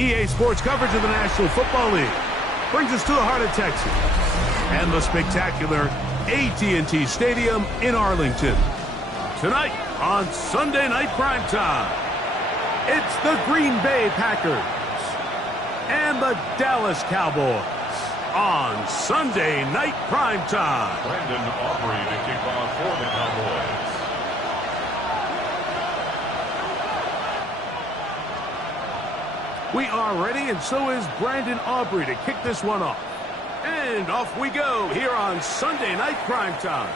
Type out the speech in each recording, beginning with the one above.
EA Sports coverage of the National Football League brings us to the heart of Texas and the spectacular AT&T Stadium in Arlington. Tonight on Sunday Night Primetime, it's the Green Bay Packers and the Dallas Cowboys on Sunday Night Primetime. Brandon Aubrey to kick off for the Cowboys. We are ready, and so is Brandon Aubrey to kick this one off. And off we go here on Sunday Night Primetime.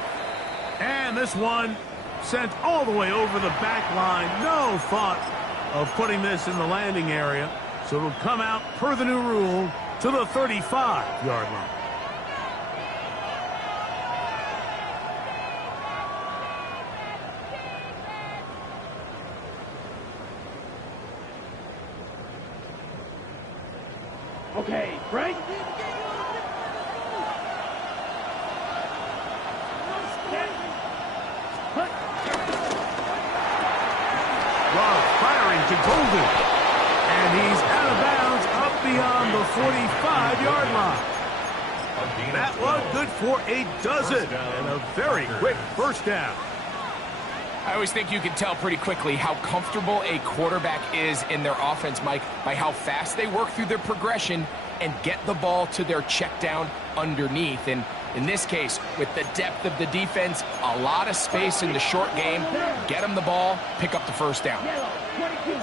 And this one sent all the way over the back line. No thought of putting this in the landing area. So it'll come out, per the new rule, to the 35-yard line. Okay, break. Love firing to Golden. And he's out of bounds up beyond the 45-yard line. That one good for a dozen and a very quick first down. I always think you can tell pretty quickly how comfortable a quarterback is in their offense, Mike, by how fast they work through their progression and get the ball to their check down underneath. And in this case, with the depth of the defense, a lot of space in the short game, get them the ball, pick up the first down. Yellow, 22.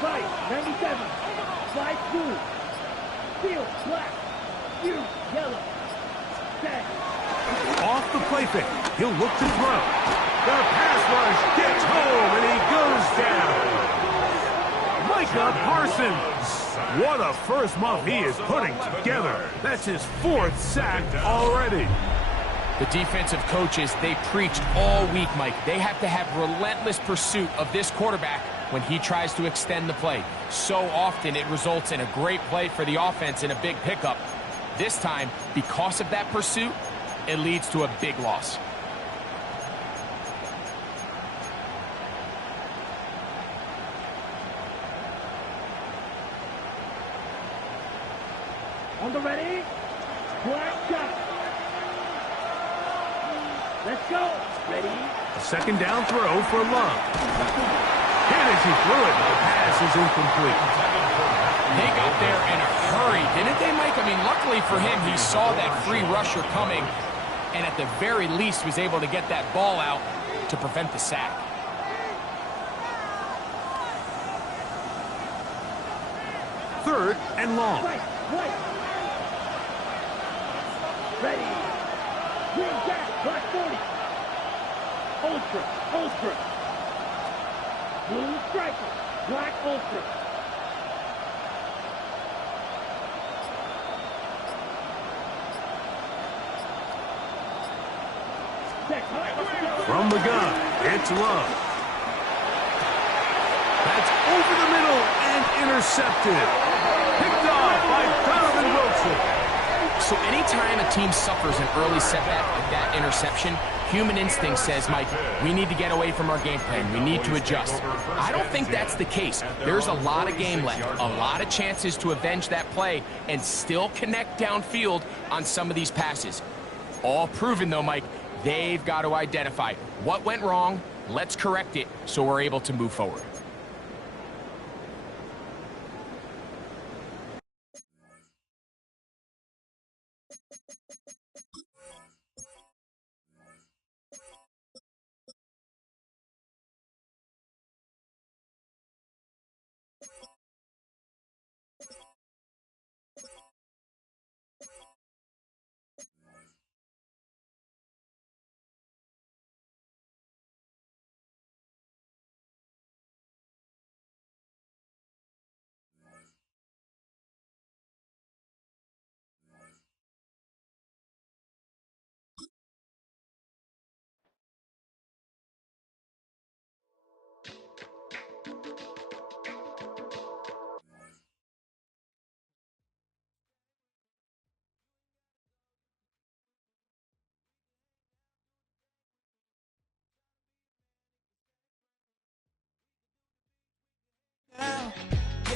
Fight, 97. Slide blue. Field, black. You, yellow. Set. Off the play fake, he'll look to throw. The pass rush gets home, and he goes down. Micah Parsons. What a first month he is putting together. That's his fourth sack already. The defensive coaches, they preach all week, Mike. They have to have relentless pursuit of this quarterback when he tries to extend the play. So often it results in a great play for the offense and a big pickup. This time, because of that pursuit, it leads to a big loss. On the ready. Black shot. Let's go. Ready. A second down throw for Love. Hit as he threw it. The pass is incomplete. They got there in a hurry, didn't they, Mike? I mean, luckily for him, he saw that free rusher coming and at the very least was able to get that ball out to prevent the sack. Third and long. Right. Ready. Green jack, black 40. Ultra. Blue striker, black ultra. From the gun, it's Love. That's over the middle and intercepted. Picked off by Donovan Wilson. So anytime a team suffers an early setback like that interception, human instinct says, Mike, we need to get away from our game plan. We need to adjust. I don't think that's the case. There's a lot of game left, a lot of chances to avenge that play and still connect downfield on some of these passes. All proven, though, Mike, they've got to identify what went wrong, let's correct it so we're able to move forward.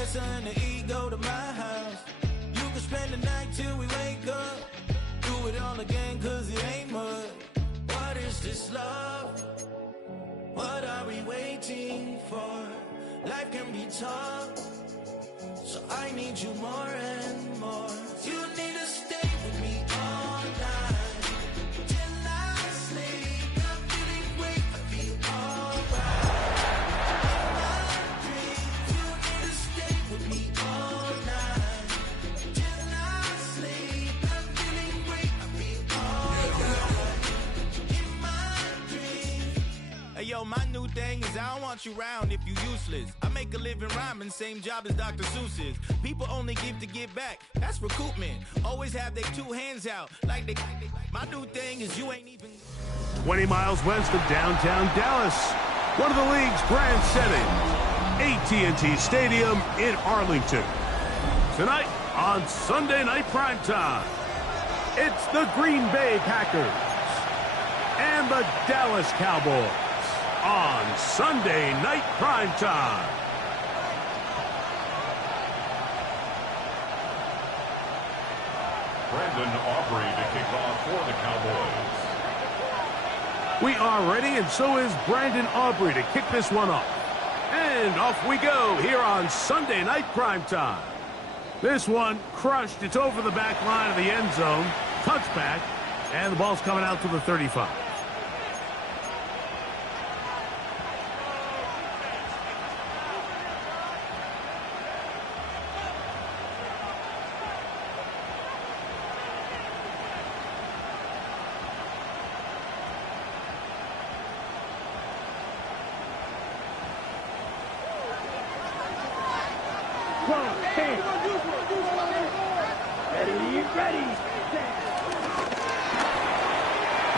Vanessa and the ego to my house. You can spend the night till we wake up. Do it all again, cause it ain't mud. What is this love? What are we waiting for? Life can be tough, so I need you more and more. You need to stay with me all night till I sleep. I'm feeling great, I feel alright. In my dreams, you need to stay with me all night till I sleep. I'm feeling great, I feel alright. In my dreams. Hey yo, my new thing is I don't want you round if you useless. I make a living rhyming, same job as Dr. Seuss's. People only give to give back, that's recoupment. Always have their two hands out, like they. My new thing is you ain't even. 20 miles west of downtown Dallas, one of the league's grand settings, AT&T Stadium in Arlington. Tonight on Sunday Night Primetime, it's the Green Bay Packers and the Dallas Cowboys on Sunday Night Primetime. Brandon Aubrey to kick off for the Cowboys. We are ready, and so is Brandon Aubrey to kick this one off. And off we go here on Sunday Night Primetime. This one crushed. It's over the back line of the end zone. Touchback, and the ball's coming out to the 35.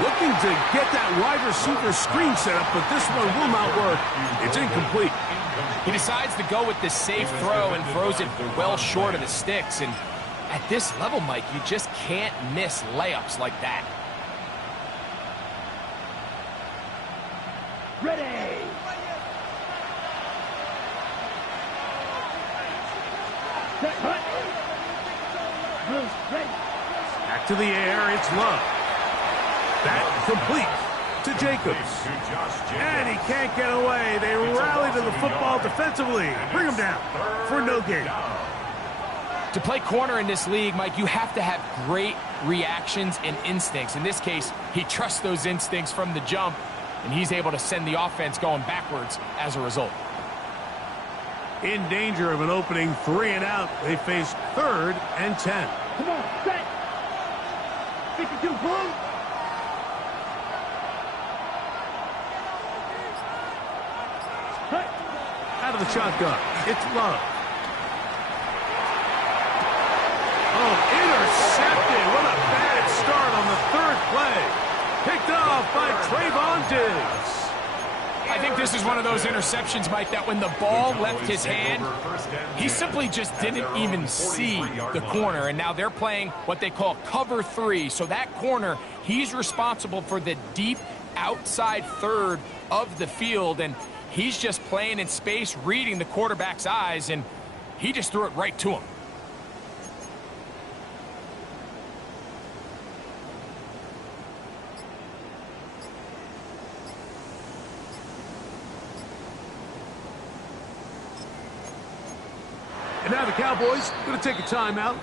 Looking to get that wide receiver screen set up, but this one will not work. It's incomplete. He decides to go with the safe throw and throws it well short of the sticks. And at this level, Mike, you just can't miss layups like that. Ready. Set, hut. Bruce, ready. Back to the air, it's Love. That complete to Jacobs. And he can't get away. They rally to the football defensively. Bring him down for no gain. To play corner in this league, Mike, you have to have great reactions and instincts. In this case, he trusts those instincts from the jump, and he's able to send the offense going backwards as a result. In danger of an opening 3 and out, they face 3rd and 10. Come on, set. 52, boom. Out of the shotgun, it's Love. Oh, intercepted. What a bad start on the 3rd play. Picked off by Trayvon Diggs. I think this is one of those interceptions, Mike, that when the ball left his hand, he simply just didn't even see the corner. And now they're playing what they call cover 3. So that corner, he's responsible for the deep outside 3rd of the field. And he's just playing in space, reading the quarterback's eyes, and he just threw it right to him. And now the Cowboys going to take a timeout.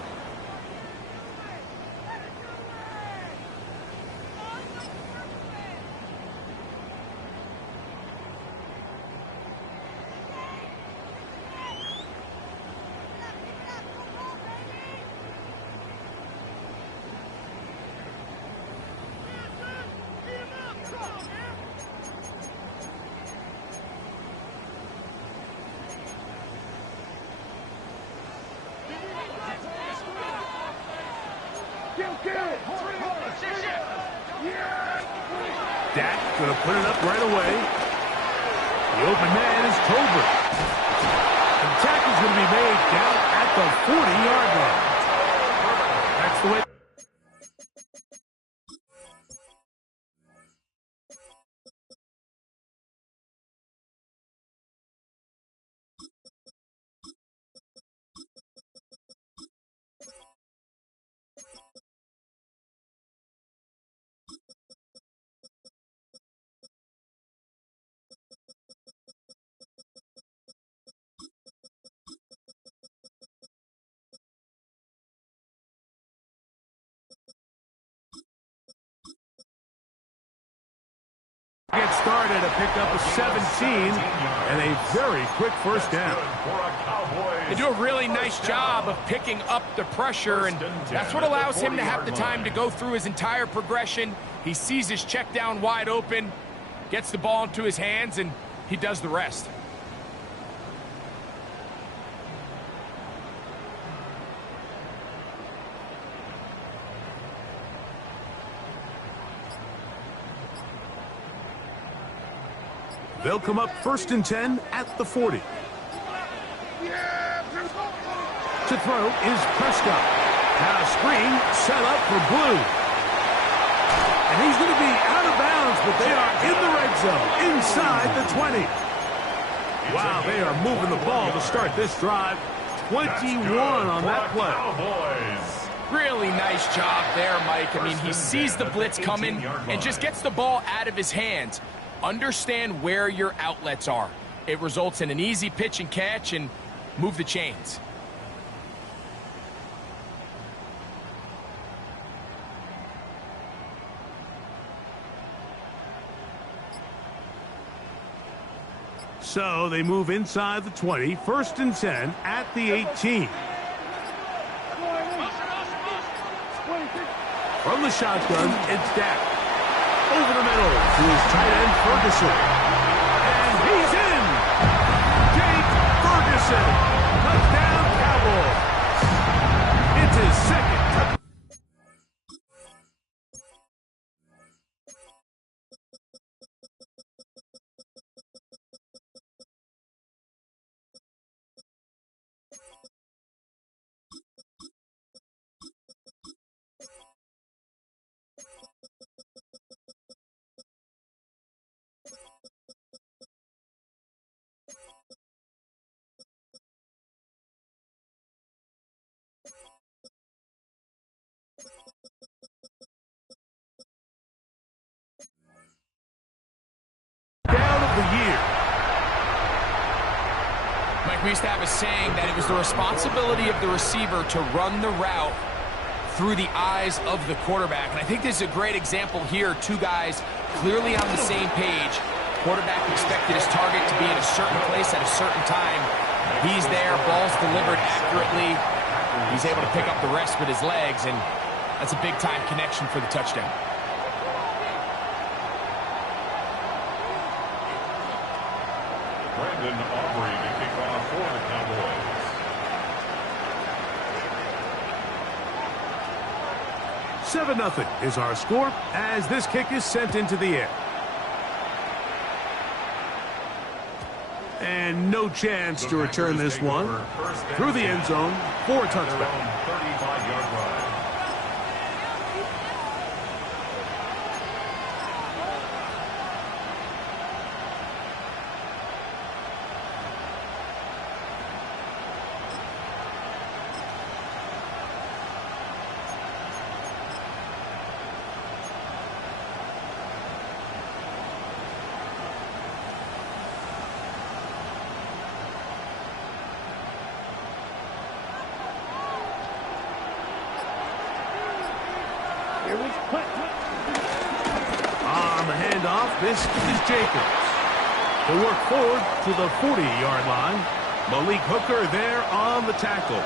Dak going to put it up right away. The open man is Tolbert. And the tackle's going to be made down at the 40-yard line. That's the way. start at a pickup of 17 and a very quick first down. They do a really nice job of picking up the pressure, and that's what allows him to have the time to go through his entire progression. He sees his check down wide open, gets the ball into his hands, and he does the rest. They'll come up 1st and 10 at the 40. To throw is Prescott. Now a screen set up for Blue. And he's going to be out of bounds, but they are in the red zone, inside the 20. Wow, they are moving the ball to start this drive. 21 on that play. Really nice job there, Mike. I mean, he sees the blitz coming and just gets the ball out of his hands. Understand where your outlets are. It results in an easy pitch and catch and move the chains. So they move inside the 20, 1st and 10 at the 18. From the shotgun, it's Dak. Over the middle to his tight end, Ferguson. And he's in! Jake Ferguson! Touchdown, Cowboys! It's his second touchdown. Down of the year. Mike, we used to have a saying that it was the responsibility of the receiver to run the route through the eyes of the quarterback. And I think this is a great example here. Two guys clearly on the same page. Quarterback expected his target to be in a certain place at a certain time. He's there, ball's delivered accurately. He's able to pick up the rest with his legs, and that's a big-time connection for the touchdown. Brandon Aubrey to kick off for the Cowboys. 7-0 is our score as this kick is sent into the air. And no chance to return this one. Through the end zone for a touchdown. 35-yard line. On the handoff, this is Jacobs. To work forward to the 40-yard line. Malik Hooker there on the tackle.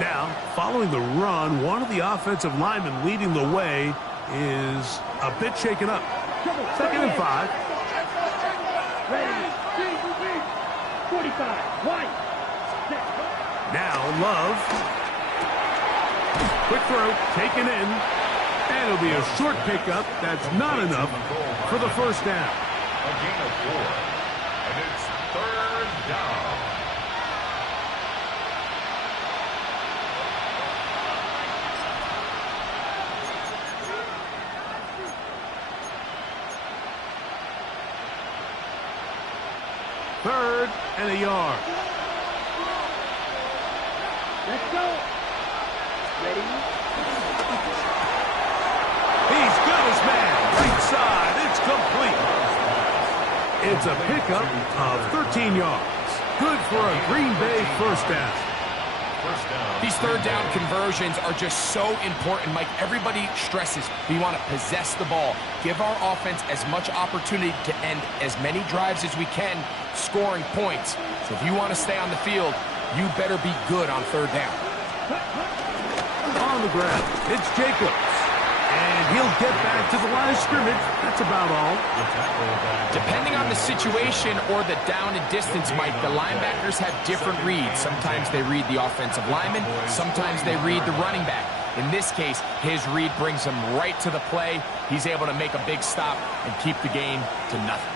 Now, following the run, one of the offensive linemen leading the way is a bit shaken up. 2nd and 5. Ready. 45. White. Now, Love. Quick throw, taken in. And it'll be a short pickup. That's not enough for the first down. A gain of 4. And it's 3rd down. Third and a yard. Let's go. Ready. He's got his man. Right side. It's complete. It's a pickup of 13 yards. Good for a Green Bay first down. first down. These third down conversions are just so important, Mike. Everybody stresses we want to possess the ball, give our offense as much opportunity to end as many drives as we can, scoring points. So if you want to stay on the field, you better be good on third down. On the ground, it's Jacobs. And he'll get back to the line of scrimmage. That's about all. Depending on the situation or the down and distance, Mike, the linebackers have different reads. Sometimes they read the offensive lineman. Sometimes they read the running back. In this case, his read brings him right to the play. He's able to make a big stop and keep the game to nothing.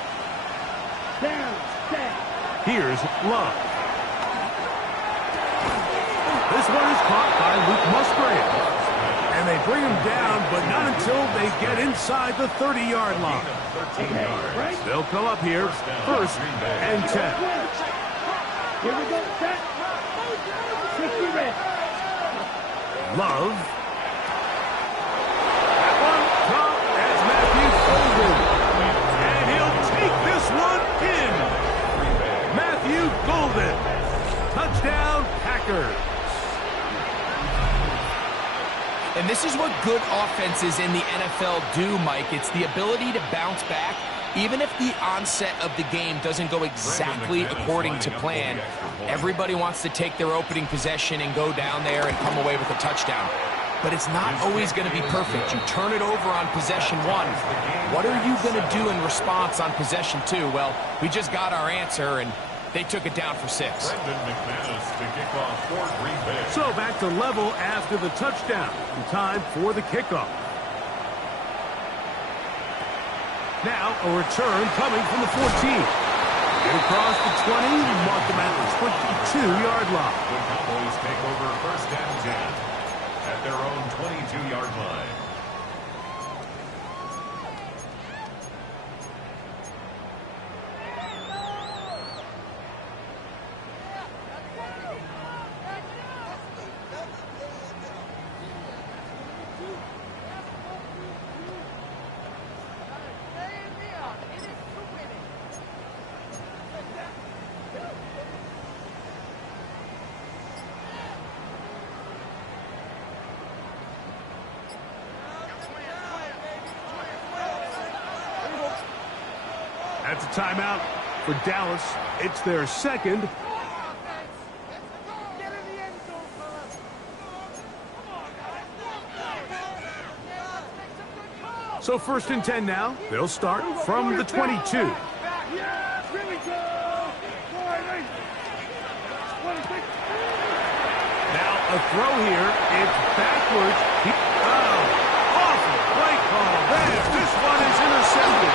Here's Love. This one is caught by Luke Musgrave. And they bring him down, but not until they get inside the 30-yard line. They'll come up here, first and 10. Here we go, set. 50 red. Love. That one caught as Matthew Golden. And he'll take this one in. Matthew Golden. Touchdown, Packers. And this is what good offenses in the NFL do, Mike. It's the ability to bounce back, even if the onset of the game doesn't go exactly according to plan. Everybody wants to take their opening possession and go down there and come away with a touchdown. But it's not always going to be perfect. You turn it over on possession one. What are you going to do in response on possession two? Well, we just got our answer, and they took it down for 6. So back to level after the touchdown. In time for the kickoff. Now a return coming from the 14. Get across the 20, mark them at the 22-yard line. The Cowboys take over first and 10 at their own 22-yard line. That's a timeout for Dallas. It's their second. So first and 10 now. They'll start from the 22. Now A throw here. It's backwards. Awful play call there. This one is intercepted.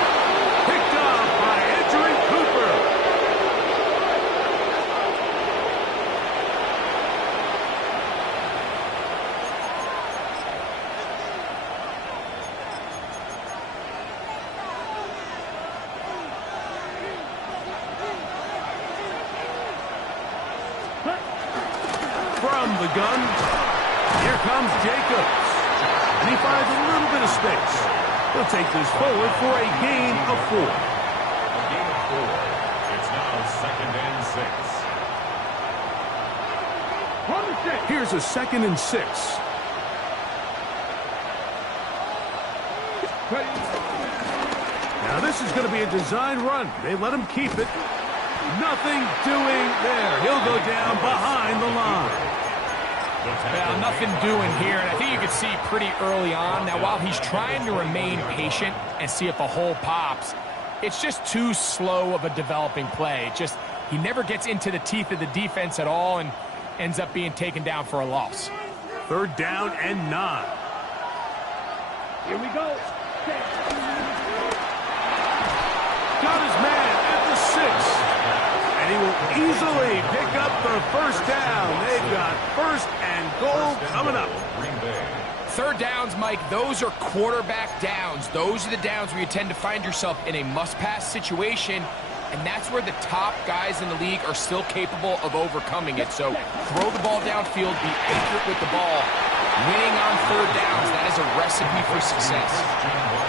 Picked up by Andrew Cooper. From the gun, here comes Jacobs. And he finds a little bit of space. He'll take this forward for a gain of 4. A gain of 4. It's now second and 6. Here's a second and 6. Now this is going to be a design run. They let him keep it. Nothing doing there. He'll go down behind the line. Well, nothing doing here, and I think you can see pretty early on. Now, while he's trying to remain patient and see if a hole pops, it's just too slow of a developing play. He never gets into the teeth of the defense at all and ends up being taken down for a loss. Third down and 9. Here we go. Got his man at the 6. And he will easily pick up the first down. They've got first and goal coming up. Third downs, Mike, those are quarterback downs. Those are the downs where you tend to find yourself in a must-pass situation, and that's where the top guys in the league are still capable of overcoming it. So throw the ball downfield, be accurate with the ball. Winning on third downs, that as a recipe for success.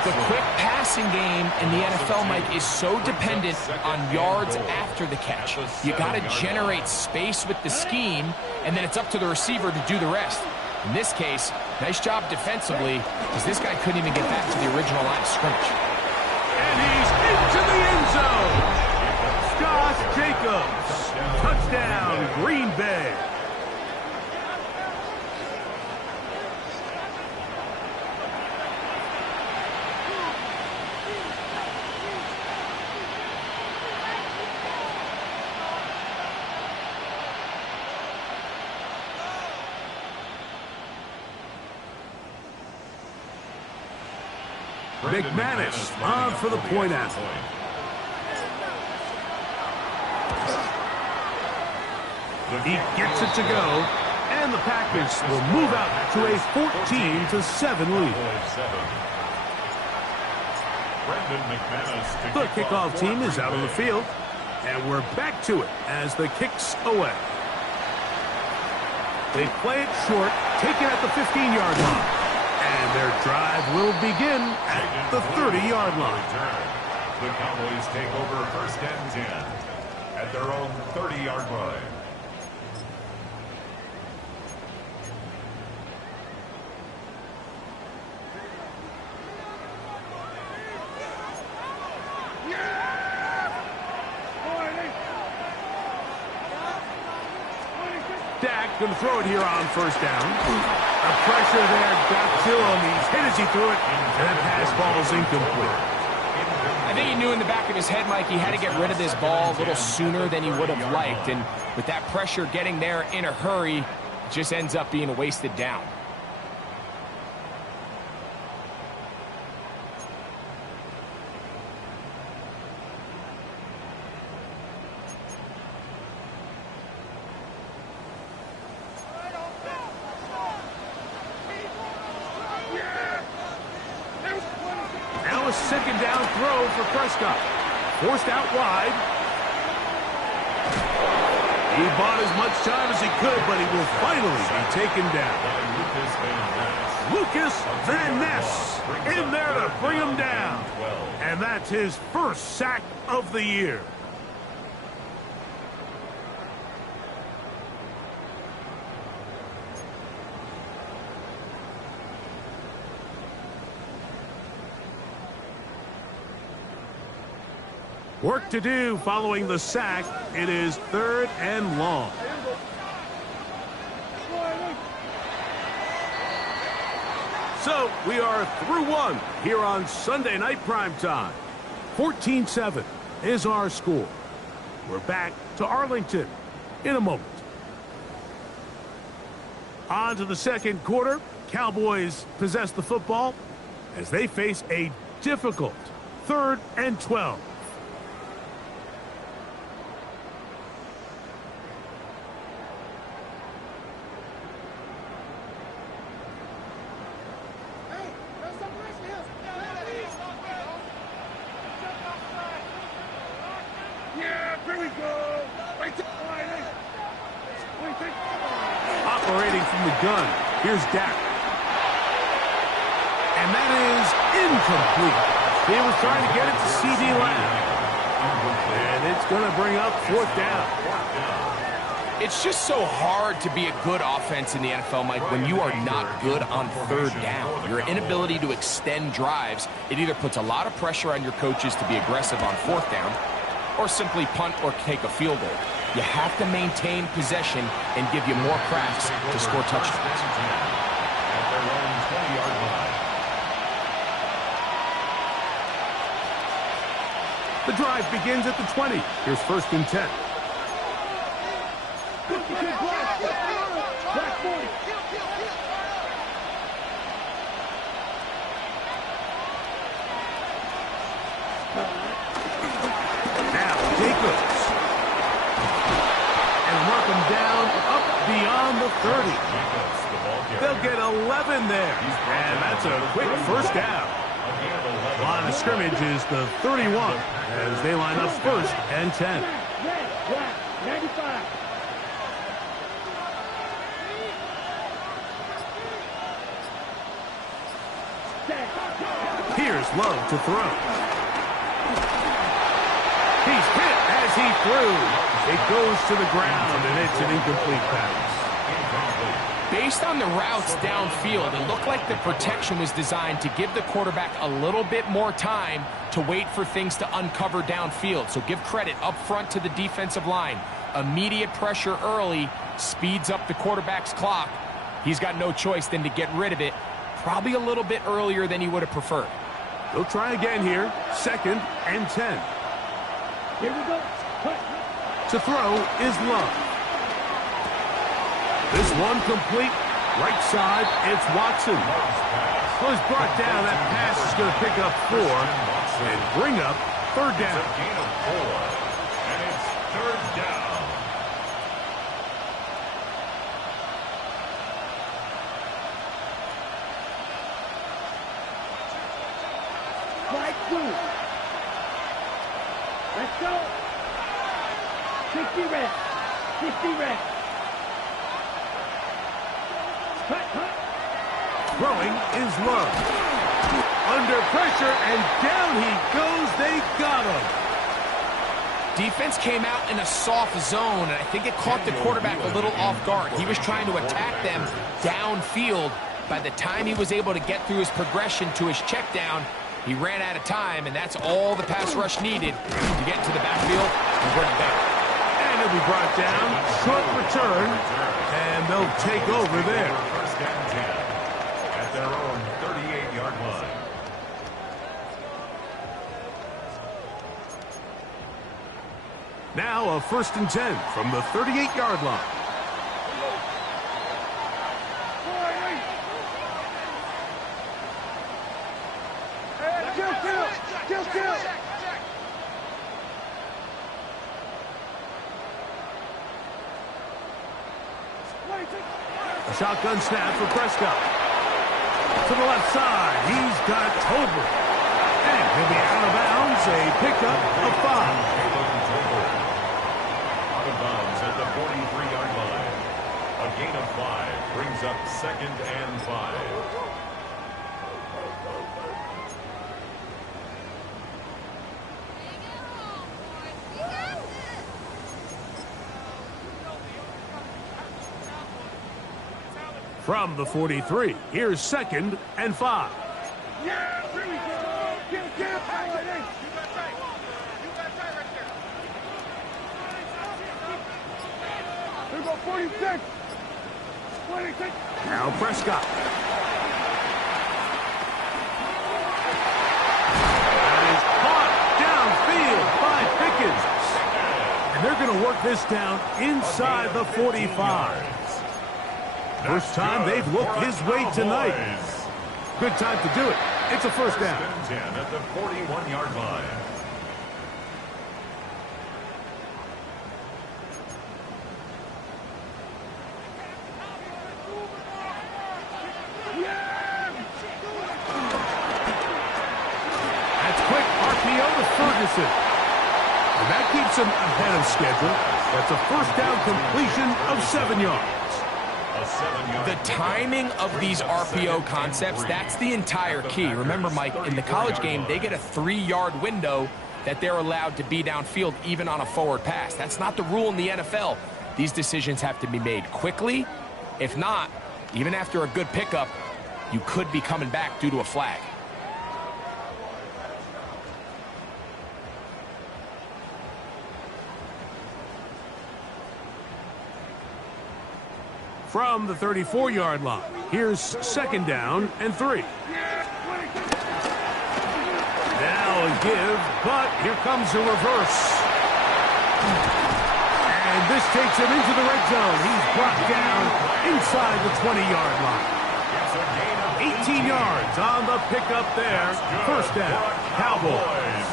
The quick passing game in the NFL, Mike, is so dependent on yards after the catch. You got to generate space with the scheme, and then it's up to the receiver to do the rest. In this case, nice job defensively, because this guy couldn't even get back to the original line of scrimmage. And he's into the end zone. Josh Jacobs. Touchdown, Green Bay. McManus on for the point after. He gets it to go, and the Packers will move out to a 14-7 lead. The kickoff team is out on the field, and we're back to it as the kick's away. They play it short, take it at the 15-yard line. And their drive will begin at the 30-yard line. The Cowboys take over 1st and 10 at their own 30-yard line. Dak going to throw it here on 1st down. The pressure there got to him. He's hit as he threw it, and that pass ball's incomplete. I think he knew in the back of his head, Mike, he had to get rid of this ball a little sooner than he would have liked. And with that pressure getting there in a hurry, it just ends up being a wasted down. Second down throw for Prescott. Forced out wide. He bought as much time as he could, but he will finally be taken down. Lucas Van Ness in there to bring him down. And that's his first sack of the year. Work to do following the sack. It is 3rd and long. So we are through one here on Sunday Night Primetime. 14-7 is our score. We're back to Arlington in a moment. On to the second quarter. Cowboys possess the football as they face a difficult 3rd and 12. Operating from the gun, here's Dak. And that is incomplete. He was trying to get it to C.D. Lamb. And it's going to bring up 4th down. It's just so hard to be a good offense in the NFL, Mike, when you are not good on 3rd down. Your inability to extend drives, it either puts a lot of pressure on your coaches to be aggressive on 4th down or simply punt or take a field goal. You have to maintain possession and give you more cracks to score touchdowns. At their own 20-yard line. The drive begins at the 20. Here's 1st and 10. Now Jacobs. Down up beyond the 30. They'll get 11 there. And that's a quick 1st down. Line of scrimmage is the 31 as they line up 1st and 10. 95. Here's Love to throw. He's hit as he threw. It goes to the ground, and it's an incomplete pass. Based on the routes downfield, it looked like the protection was designed to give the quarterback a little bit more time to wait for things to uncover downfield. So give credit up front to the defensive line. Immediate pressure early speeds up the quarterback's clock. He's got no choice than to get rid of it, probably a little bit earlier than he would have preferred. They'll try again here. 2nd and 10. Here we go. To throw is Love. This one complete. Right side, it's Watson. Well, he's brought down. That pass is going to pick up 4 and bring up 3rd down. A gain of 4, and it's 3rd down. Strike 2. Let's go. 60 reps. 60 reps. Cut. Throwing is Love. Under pressure, and down he goes. They got him. Defense came out in a soft zone, and I think it caught the quarterback a little off guard. He was trying to attack them downfield. By the time he was able to get through his progression to his check down, he ran out of time, and that's all the pass rush needed to get to the backfield and bring it down. And he'll be brought down. Short return, and they'll take over there. 1st and 10 at their own 38-yard line. Now a 1st and 10 from the 38-yard line. Kill. A shotgun snap for Prescott. To the left side, he's got Tolbert. And he'll be out of bounds, a pickup of 5. Out of bounds at the 43-yard line. A gain of 5 brings up 2nd and 5. From the 43, here's 2nd and 5. Yeah, here we go. Kill. You got right there. Here we go, 46. 26. Now Prescott. That is caught downfield by Pickens. And they're going to work this down inside the 45. First time they've looked his way tonight. Good time to do it. It's a 1st down. 10 at the 41-yard line. That's quick RPO to Ferguson. And that keeps him ahead of schedule. That's a 1st down completion of 7 yards. The timing of these RPO concepts, that's the entire key. Remember, Mike, in the college game, they get a 3-yard window that they're allowed to be downfield even on a forward pass. That's not the rule in the NFL. These decisions have to be made quickly. If not, even after a good pickup, you could be coming back due to a flag. From the 34-yard line, here's 2nd down and 3. Now a give, but here comes a reverse. And this takes him into the red zone. He's brought down inside the 20-yard line. 18 yards on the pickup there. 1st down, Cowboys.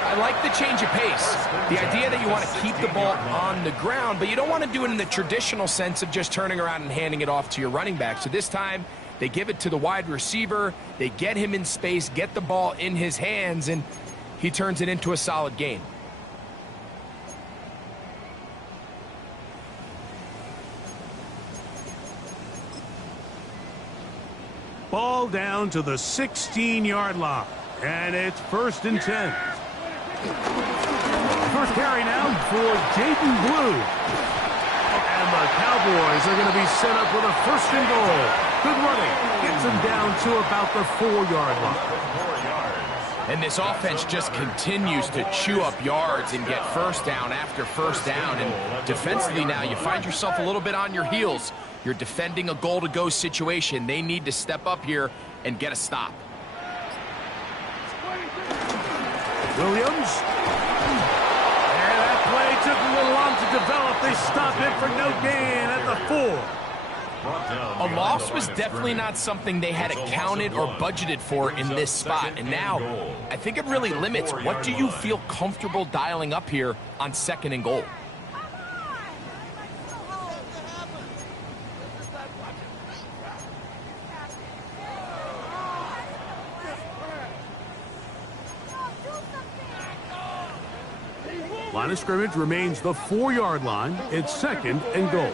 I like the change of pace. The idea that you want to keep the ball on the ground, but you don't want to do it in the traditional sense of just turning around and handing it off to your running back. So this time, they give it to the wide receiver. They get him in space, get the ball in his hands, and he turns it into a solid gain. Ball down to the 16-yard line. And it's 1st and 10. First carry now for Jaden Blue. And the Cowboys are going to be set up with a 1st and goal. Good running. Gets them down to about the 4-yard line. And this offense just continues to chew up yards and get first down after first down. And defensively now, you find yourself a little bit on your heels. You're defending a goal-to-go situation. They need to step up here and get a stop. Williams. And that play took a little long to develop. They stop it for no gain at the 4. A loss was definitely not something they had accounted or budgeted for in this spot. And now, I think it really limits what do you feel comfortable dialing up here on 2nd and goal. Line of scrimmage remains the 4-yard line. It's 2nd and goal.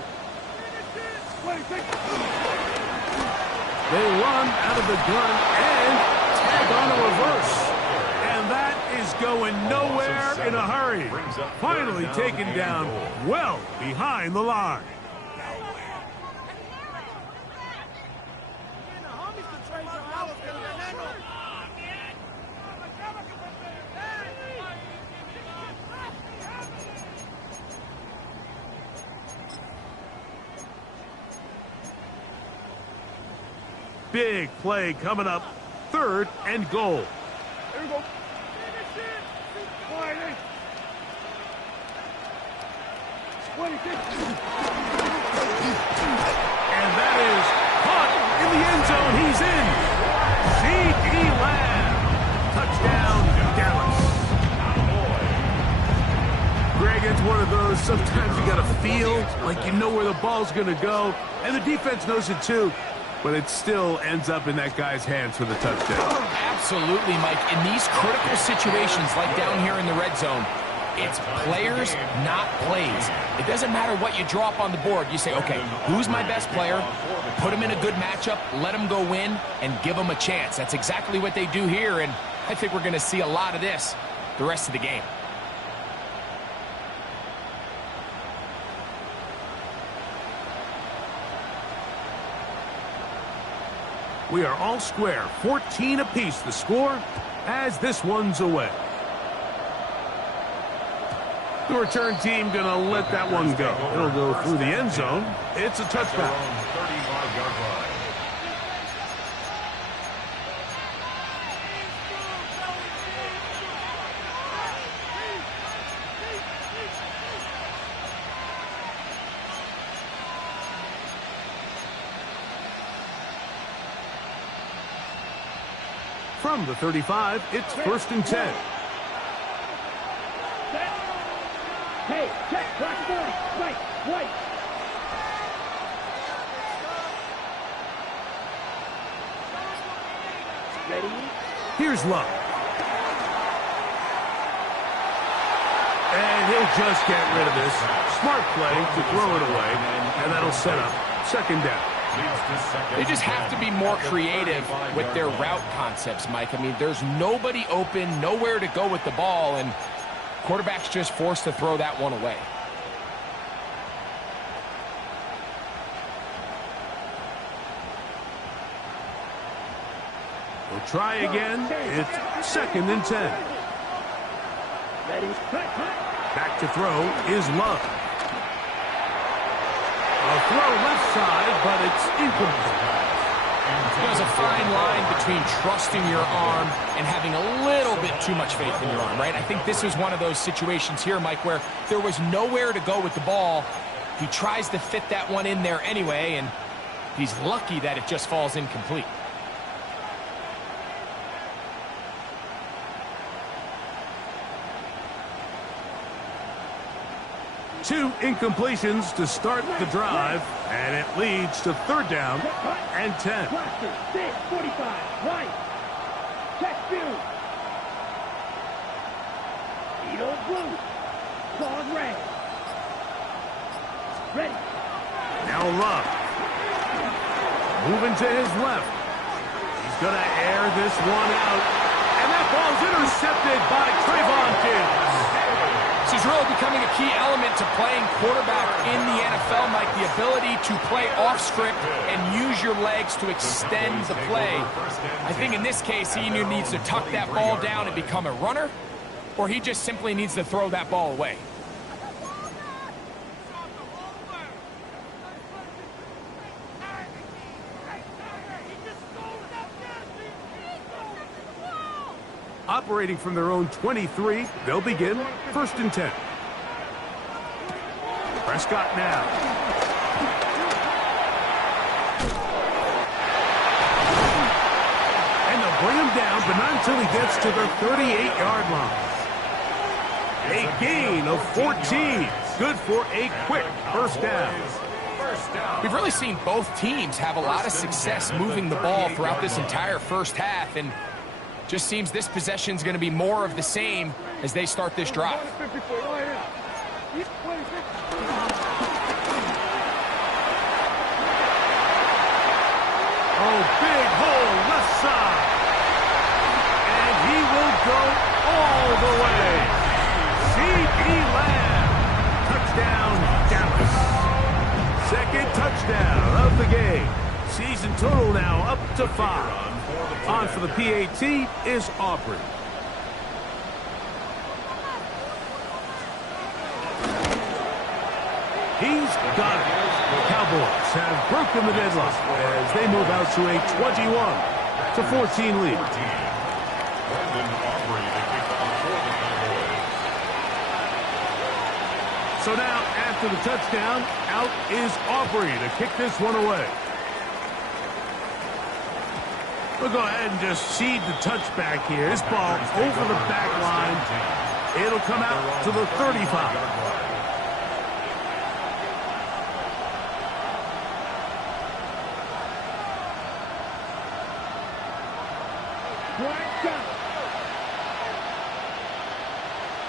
They run out of the gun and tag on a reverse. And that is going nowhere in a hurry. Finally taken down well behind the line. Big play coming up. 3rd and goal. There we go. And that is caught in the end zone. He's in. C.D. Lamb. Touchdown, Dallas. Greg, it's one of those, sometimes you got to feel like you know where the ball's going to go. And the defense knows it too. But it still ends up in that guy's hands for the touchdown. Absolutely, Mike. In these critical situations, like down here in the red zone, it's players, not plays. It doesn't matter what you draw up on the board. You say, okay, who's my best player? Put him in a good matchup, let him go win, and give him a chance. That's exactly what they do here, and I think we're going to see a lot of this the rest of the game. We are all square, 14 apiece the score as this one's away. The return team going to let that one go. It'll go through the end zone. It's a touchback. 35-yard line. From the 35, it's 1st and 10. Hey, check, black 40, right, right. Ready? Here's Love. And he'll just get rid of this. Smart play to throw it away, and that'll set up 2nd down. They just have to be more creative with their route concepts, Mike. I mean, there's nobody open, nowhere to go with the ball, and quarterback's just forced to throw that one away. We'll try again. It's 2nd and 10. Back to throw is Love. A throw left side, but it's incomplete. There's a fine line between trusting your arm and having a little bit too much faith in your arm, right? I think this is one of those situations here, Mike, where there was nowhere to go with the ball. He tries to fit that one in there anyway, and he's lucky that it just falls incomplete. Two incompletions to start the drive, and it leads to 3rd down and 10. Blaster, 6, 45, right. Check, field. Eagle blue. Claws red. Ready. Now Love. Moving to his left. He's going to air this one out. And that ball's intercepted by Trayvon Diggs. This is really becoming a key element to playing quarterback in the NFL, Mike. The ability to play off script and use your legs to extend the play. I think in this case, he either needs to tuck that ball down and become a runner, or he just simply needs to throw that ball away. Operating from their own 23, they'll begin 1st and 10. Prescott now. And they'll bring him down, but not until he gets to their 38-yard line. A gain of 14. Good for a quick first down. We've really seen both teams have a lot of success moving the ball throughout this entire first half, and just seems this possession is going to be more of the same as they start this drive. Oh, big hole left side. And he will go all the way. C.D. Lamb. Touchdown, Dallas. Second touchdown of the game. Season total now up to 5. On for the PAT is Aubrey. He's got it. Cowboys have broken the deadlock as they move out to a 21-14 lead. So now, after the touchdown, out is Aubrey to kick this one away. We'll go ahead and just seed the touchback here. This ball over the back line. It'll come out to the 35.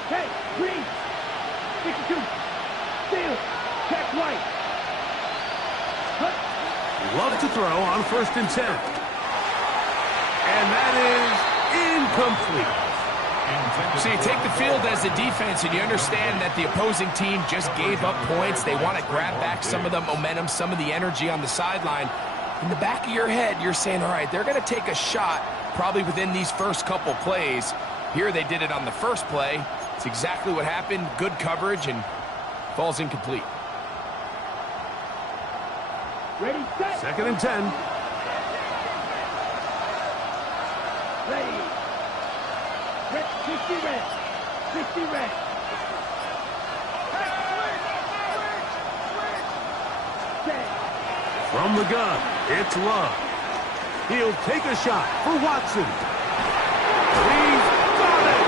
Hey, Green! 62! Steal! Check right! Love to throw on 1st and 10. And that is incomplete. So you take the field as a defense and you understand that the opposing team just gave up points. They want to grab back some of the momentum, some of the energy on the sideline. In the back of your head, you're saying, all right, they're going to take a shot probably within these first couple plays. Here they did it on the first play. It's exactly what happened. Good coverage and falls incomplete. Ready, set! 2nd and 10. Ready! Red, 60 red! 60 red! From the gun, it's Love. He'll take a shot for Watson. He's got it!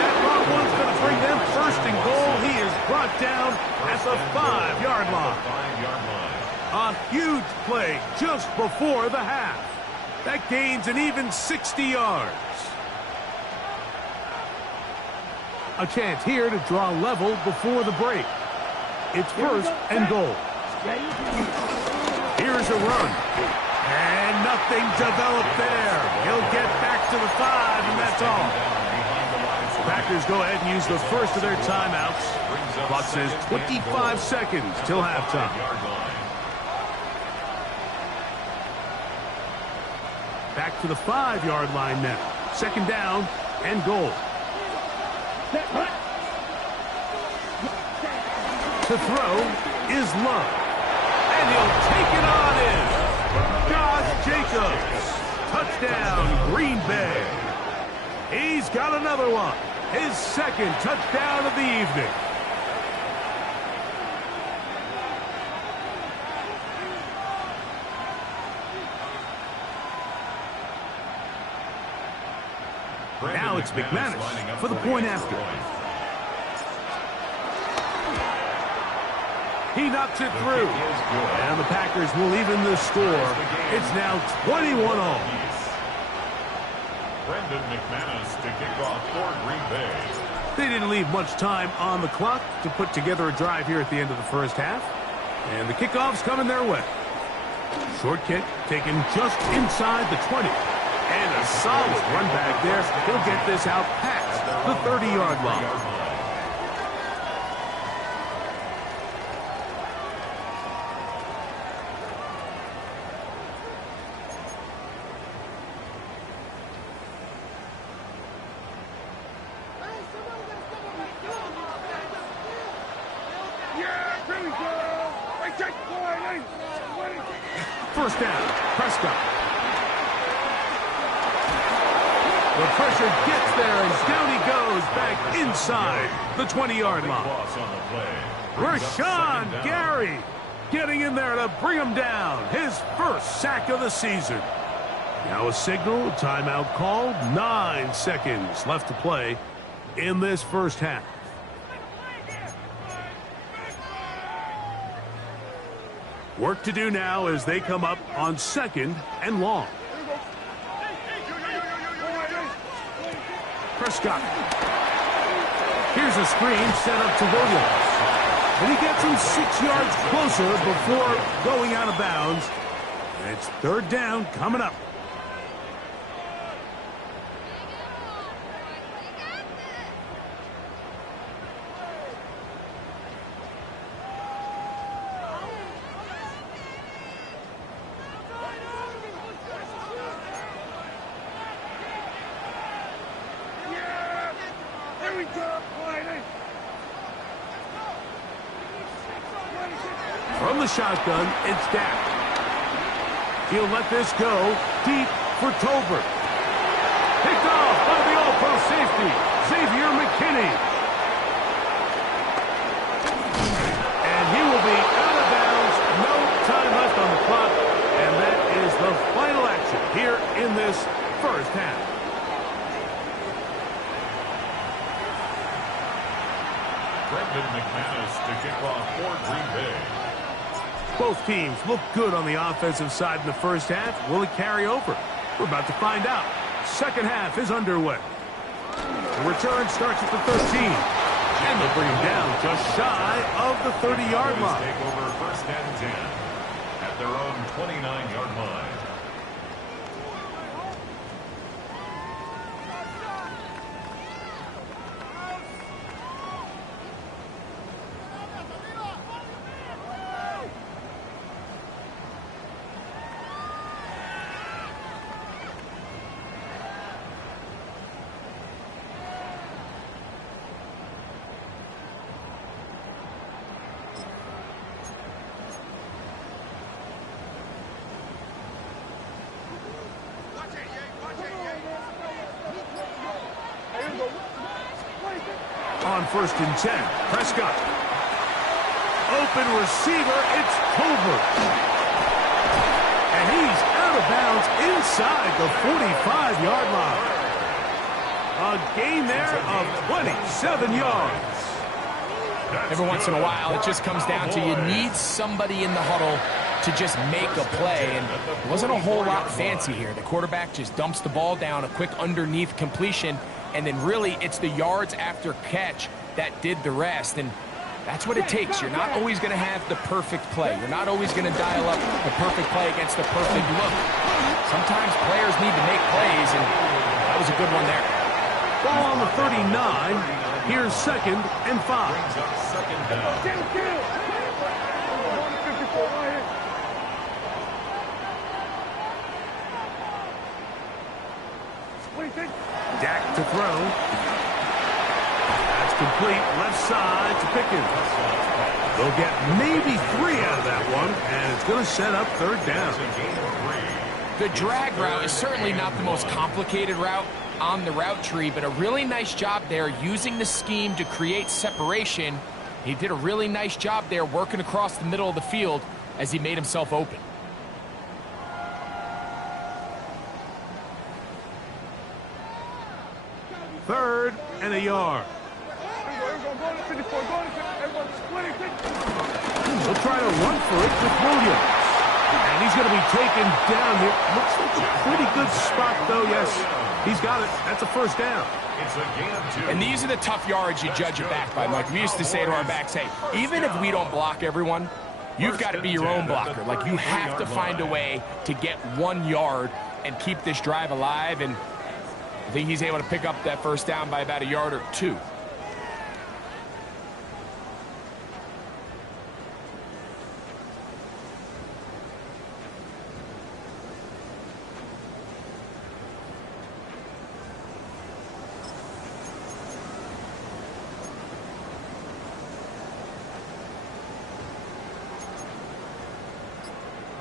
That long one's going to bring them 1st and goal. He is brought down at the 5-yard line. A huge play just before the half. That gains an even 60 yards. A chance here to draw level before the break. It's 1st and goal. Here's a run. And nothing developed there. He'll get back to the 5, and that's all. Packers go ahead and use the first of their timeouts. Clock says 25 seconds till halftime. Back to the 5-yard line now. 2nd down and goal. To throw is Love. And he'll take it on in. Josh Jacobs. Touchdown, Green Bay. He's got another one. His 2nd touchdown of the evening. Now it's McManus for the point after. He knocks it through. And the Packers will even the score. It's now 21-all. Brendan McManus to kick off for Green Bay. They didn't leave much time on the clock to put together a drive here at the end of the first half. And the kickoff's coming their way. Short kick taken just inside the 20. And a solid run back there. He'll get this out past the 30-yard line. First down, Prescott. The pressure gets there, and down he goes back inside the 20-yard line. Rashawn Gary getting in there to bring him down. His first sack of the season. Now a signal, timeout called. 9 seconds left to play in this first half. Work to do now as they come up on 2nd and long. Prescott. Here's a screen set up to Williams. And he gets him 6 yards closer before going out of bounds. And it's 3rd down coming up. From the shotgun, it's Dak. He'll let this go deep for Tolbert. Picked off by the all-pro safety, Xavier McKinney. And he will be out of bounds. No time left on the clock. And that is the final action here in this first half. Brendan McManus to kick off for Green Bay. Both teams look good on the offensive side in the first half. Will it carry over? We're about to find out. Second half is underway. The return starts at the 13. And they'll bring him down just shy of the 30-yard line. Take over 1st and 10 at their own 29-yard line. On 1st and 10, Prescott. Open receiver, it's Tolbert. And he's out of bounds inside the 45-yard line. A gain there of 27 yards. Every once in a while, it just comes down to you need somebody in the huddle to just make a play, and it wasn't a whole lot fancy here. The quarterback just dumps the ball down, a quick underneath completion, and then really it's the yards after catch that did the rest, and that's what it takes. You're not always going to have the perfect play. You're not always going to dial up the perfect play against the perfect look. Sometimes players need to make plays, and that was a good one there. Ball on the 39. Here's 2nd and 5. Brings up 2nd down. Dak to throw. That's complete. Left side to Pickens. They'll get maybe 3 out of that one, and it's going to set up 3rd down. The drag route is certainly not the most complicated route on the route tree, but a really nice job there using the scheme to create separation. He did a really nice job there working across the middle of the field as he made himself open. Third and a yard. They'll try to run for it with Williams. And he's going to be taken down here. Looks like a pretty good spot, though. Yes, he's got it. That's a 1st down. It's a gain of 2. And these are the tough yards you judge it back by, Mike. We used to say to our backs, hey, even if we don't block everyone, You've got to be your own blocker. Like, you have to find a way to get 1 yard and keep this drive alive, and I think he's able to pick up that first down by about 1 yard or 2.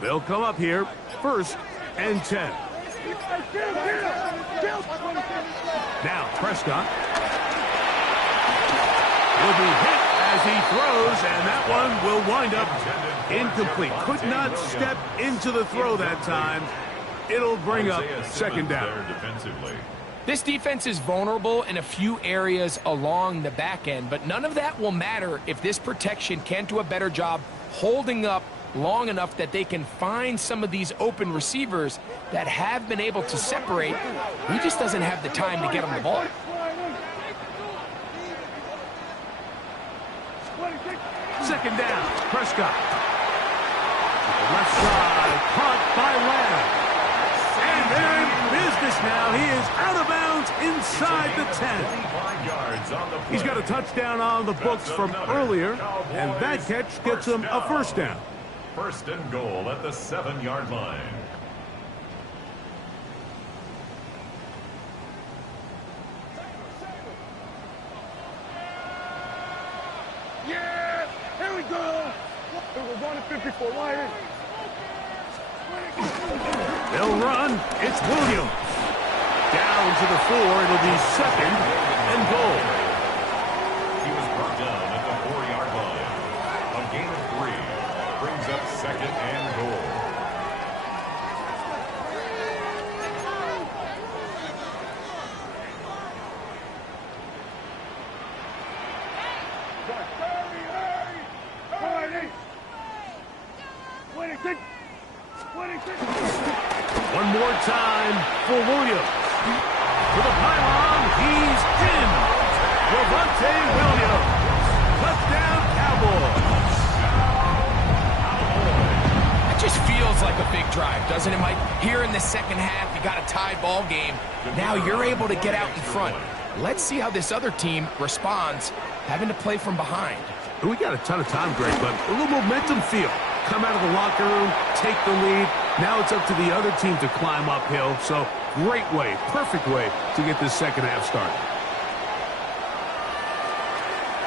They'll come up here, 1st and 10. Now Prescott will be hit as he throws, and that one will wind up incomplete. Could not step into the throw that time. It'll bring up 2nd down. This defense is vulnerable in a few areas along the back end, but none of that will matter if this protection can't do a better job holding up long enough that they can find some of these open receivers that have been able to separate. He just doesn't have the time to get them the ball. Second down, Prescott. Left side, caught by Lamb. And they're in business now. He is out of bounds inside the 10. He's got a touchdown on the books from earlier, and that catch gets him a 1st down. 1st and goal at the 7-yard line. Yeah! Here we go! We're going to 54. Wide. They'll run. It's Williams. Down to the 4. It'll be 2nd and goal. He was brought down at the 4-yard line. A gain of 3 brings up 2nd and goal. One more time for Williams. To the pylon, he's in. Levante Williams. Touchdown, Cowboys. It just feels like a big drive, doesn't it, Mike? Here in the second half, you got a tie ball game. Now you're able to get out in front. Let's see how this other team responds, having to play from behind. We got a ton of time, Greg, but a little momentum feel. Come out of the locker room, take the lead. Now it's up to the other team to climb uphill. So great way, perfect way to get this second half started.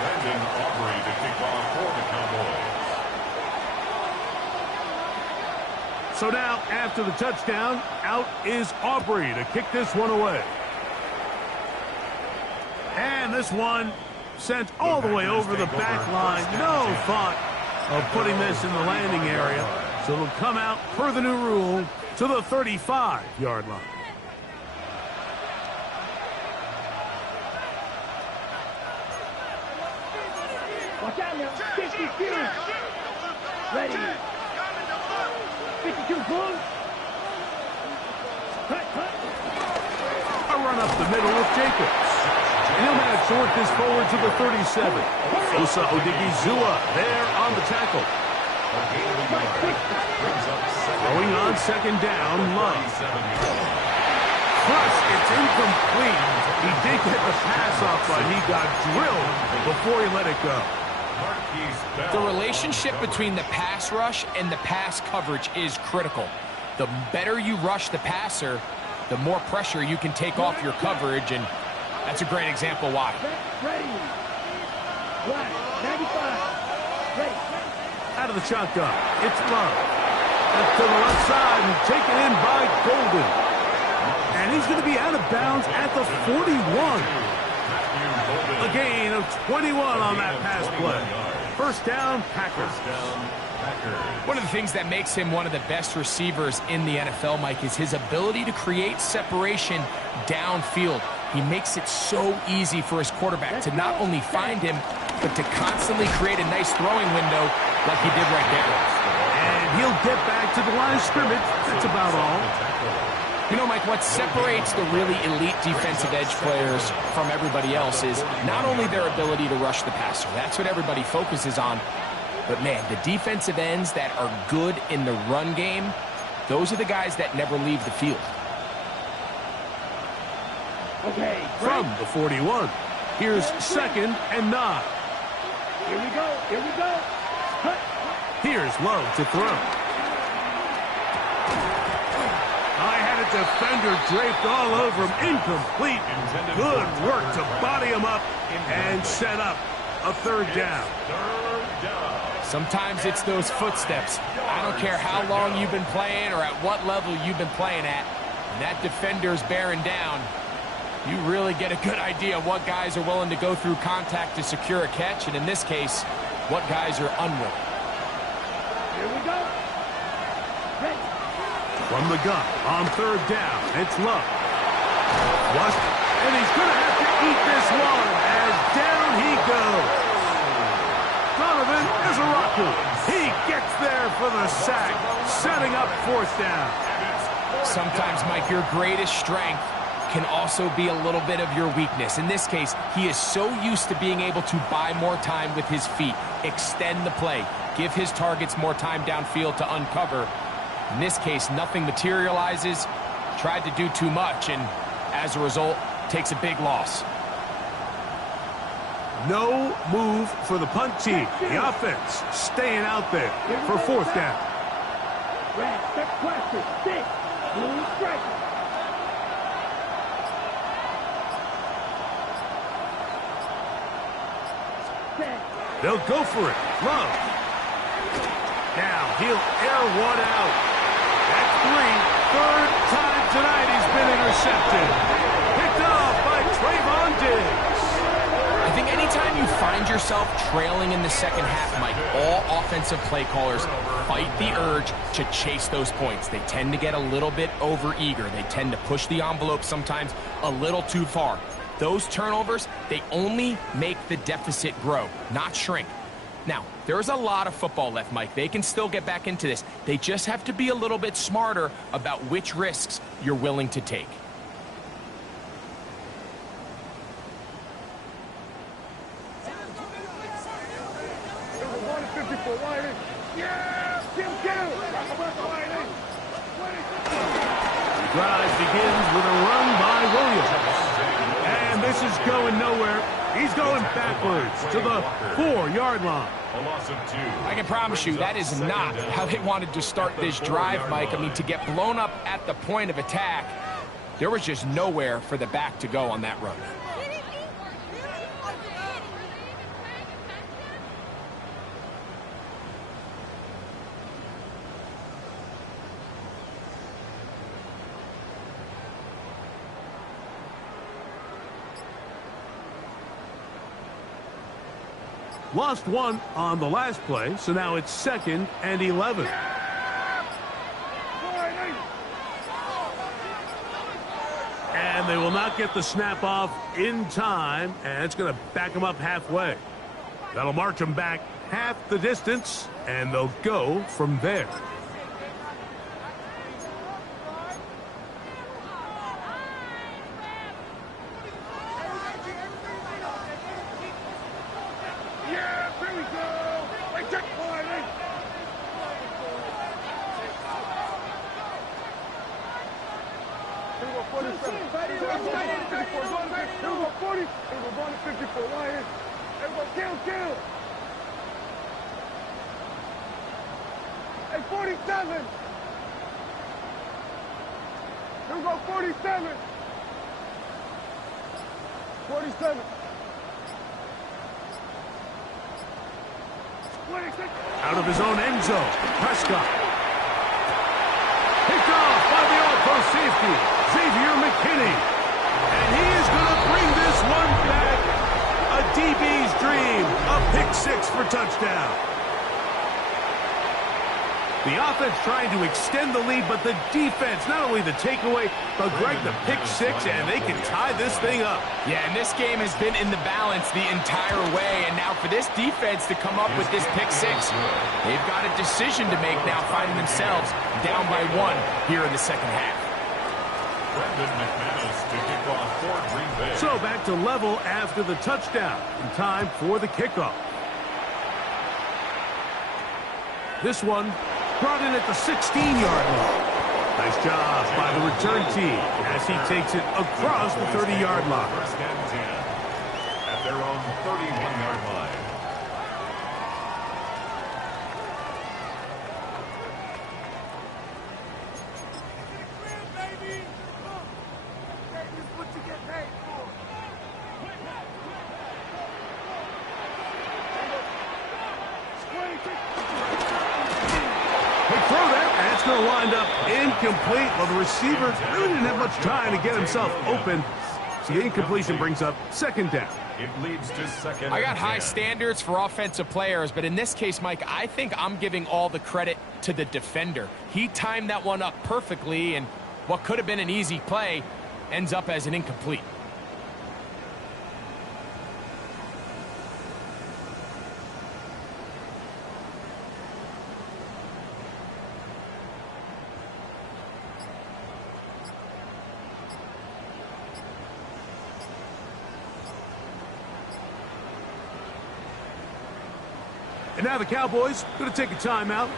Brandon Aubrey to kick off for the Cowboys. So now, after the touchdown, out is Aubrey to kick this one away. And this one sent all the way over the back line. No thought of putting this in the landing area. So it'll come out, per the new rule, to the 35-yard line. Watch out now. 52. Ready. 52 goal. Cut. A run up the middle with Jacobs. And he'll manage to work this forward to the 37. Osa Odigizua there on the tackle. Throwing on 2nd down, Love. Crush, it's incomplete. He did get the pass off, but he got drilled before he let it go. The relationship between the pass rush and the pass coverage is critical. The better you rush the passer, the more pressure you can take off your coverage, and that's a great example why. Ready. 95. Ready. Out of the shotgun, it's Love. Left to the left side and taken in by Golden. And he's going to be out of bounds at the 41. A gain of 21 on that pass play. 1st down, Packers. One of the things that makes him one of the best receivers in the NFL, Mike, is his ability to create separation downfield. He makes it so easy for his quarterback to not only find him, but to constantly create a nice throwing window like he did right there. And he'll get back to the line of scrimmage. That's about all. You know, Mike, what separates the really elite defensive edge players from everybody else is not only their ability to rush the passer. That's what everybody focuses on. But, man, the defensive ends that are good in the run game, those are the guys that never leave the field. Okay, From the 41, here's 2nd and 9. Here we go. Here we go. Cut. Here's Love to throw. I had a defender draped all over him. Incomplete. Good work to body him up and set up a 3rd down. Sometimes it's those footsteps. I don't care how long you've been playing or at what level you've been playing at. When that defender's bearing down, you really get a good idea of what guys are willing to go through contact to secure a catch, and in this case, what guys are unwilling. Here we go. Ready. From the gun on 3rd down, it's Love. Flush, and he's going to have to eat this one as down he goes. Donovan is a rocker. He gets there for the sack, setting up 4th down. Sometimes, Mike, your greatest strength can also be a little bit of your weakness. In this case, he is so used to being able to buy more time with his feet, extend the play, give his targets more time downfield to uncover. In this case, nothing materializes, tried to do too much, and as a result, takes a big loss. No move for the punt team. The offense staying out there for 4th down. Red, step question. 6. Blue strike. They'll go for it. Love. Now he'll air one out. That's 3. 3rd time tonight he's been intercepted. Picked off by Trayvon Diggs. I think anytime you find yourself trailing in the 2nd half, Mike, all offensive play callers fight the urge to chase those points. They tend to get a little bit overeager. They tend to push the envelope sometimes a little too far. Those turnovers, they only make the deficit grow, not shrink. Now, there's a lot of football left, Mike. They can still get back into this. They just have to be a little bit smarter about which risks you're willing to take. Drive begins with a run by Williams. And this is going nowhere. He's going backwards to the 4-yard line. A loss of 2. I can promise you that is not how they wanted to start this drive, Mike. I mean, to get blown up at the point of attack, there was just nowhere for the back to go on that run. Lost 1 on the last play, so now it's 2nd and 11. And they will not get the snap off in time, and it's going to back them up halfway. That'll march them back half the distance, and they'll go from there. Hey, 47. Here we go, 47. 47. 26. Out of his own end zone, Prescott. Picked off by the all-pro safety, Xavier McKinney. And he is going to bring this one back. A DB's dream, a pick-6 for touchdown. The offense trying to extend the lead, but the defense, not only the takeaway, but Greg, the pick-6, and they can tie this thing up. Yeah, and this game has been in the balance the entire way, and now for this defense to come up with this pick-6, they've got a decision to make now, finding themselves down by 1 here in the 2nd half. Brendan McManus to kick off for Green Bay. So back to level after the touchdown, in time for the kickoff. This one brought in at the 16-yard line. Nice job by the return team as he takes it across the 30-yard line. First and 10 at their own 31-yard line. Going to wind up incomplete. Well, the receiver really didn't have much time to get himself open. So the incompletion brings up second down. It leads to second. I got high standards for offensive players, but in this case, Mike, I think I'm giving all the credit to the defender. He timed that one up perfectly, and what could have been an easy play ends up as an incomplete. And now the Cowboys going to take a timeout.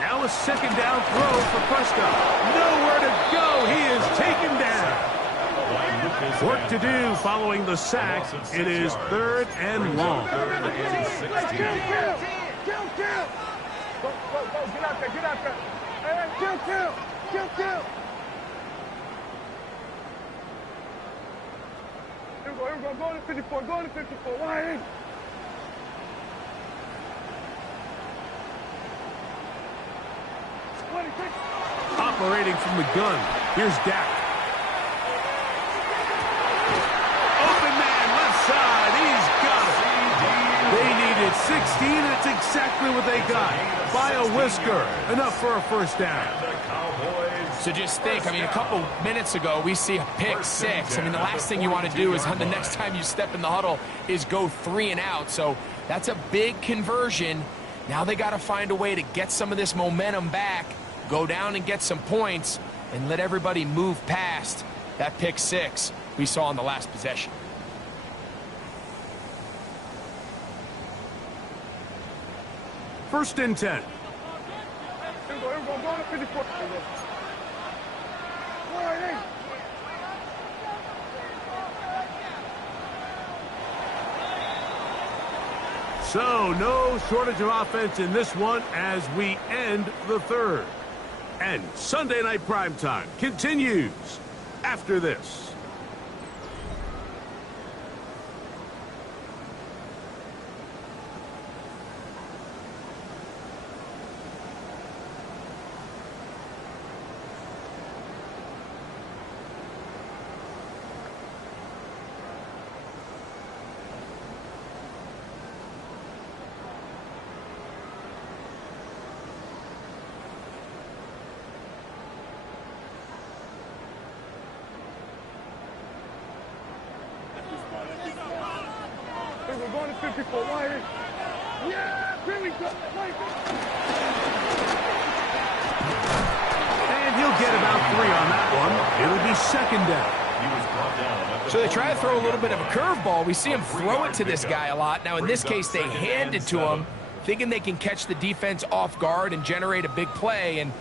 Now a second down throw for Prescott. Nowhere to go. He is taken down. Work to do following the sack. It is third and long. Kill. Go. Get out there. Hey, kill. Here we go. Go to 54. Wide. Operating from the gun. Here's Dak. Open man, left side. He's got it. They needed 16, and it's exactly what they got. By a whisker. Enough for a first down. So just think, a couple minutes ago, we see a pick six. The last thing you want to do is the next time you step in the huddle is go 3 and out. So that's a big conversion. Now they got to find a way to get some of this momentum back, go down and get some points, and let everybody move past that pick six we saw in the last possession. First and 10. Here we go. Go to 54. Wide. So, no shortage of offense in this one as we end the third. And Sunday Night Primetime continues after this. We're going to 54 wide. Yeah, here we go. And he'll get about 3 on that one. It'll be second down. So they try to throw a little bit of a curveball. We see him throw it to this guy a lot. Now, in this case, they hand it to him, thinking they can catch the defense off guard and generate a big play. And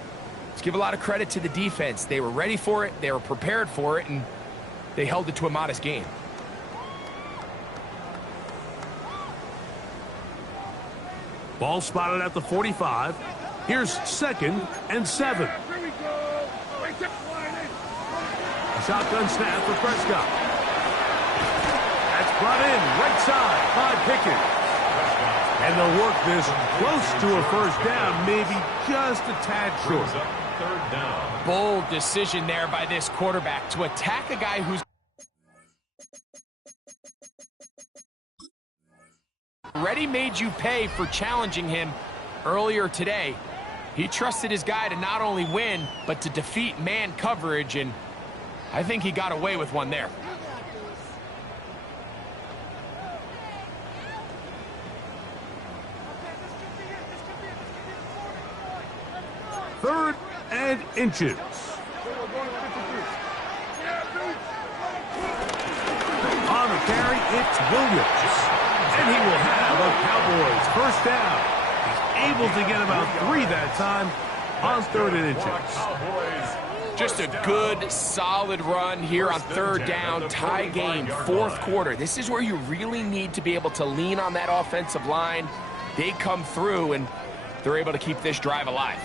let's give a lot of credit to the defense. They were ready for it, they were prepared for it, and they held it to a modest game. Ball spotted at the 45. Here's second and 7. Here we go. A shotgun snap for Prescott. That's brought in right side by Pickett. And they'll work this close to a first down, maybe just a tad short. Third down. Bold decision there by this quarterback to attack a guy who's already made you pay for challenging him earlier today. He trusted his guy to not only win, but to defeat man coverage, and I think he got away with one there. Third and inches. On the carry, it's Williams. And he will have a Cowboys first down. He's able to get about 3 that time on 3rd and inches. Just a good, solid run here on 3rd down, tie game, 4th quarter. This is where you really need to be able to lean on that offensive line. They come through, and they're able to keep this drive alive.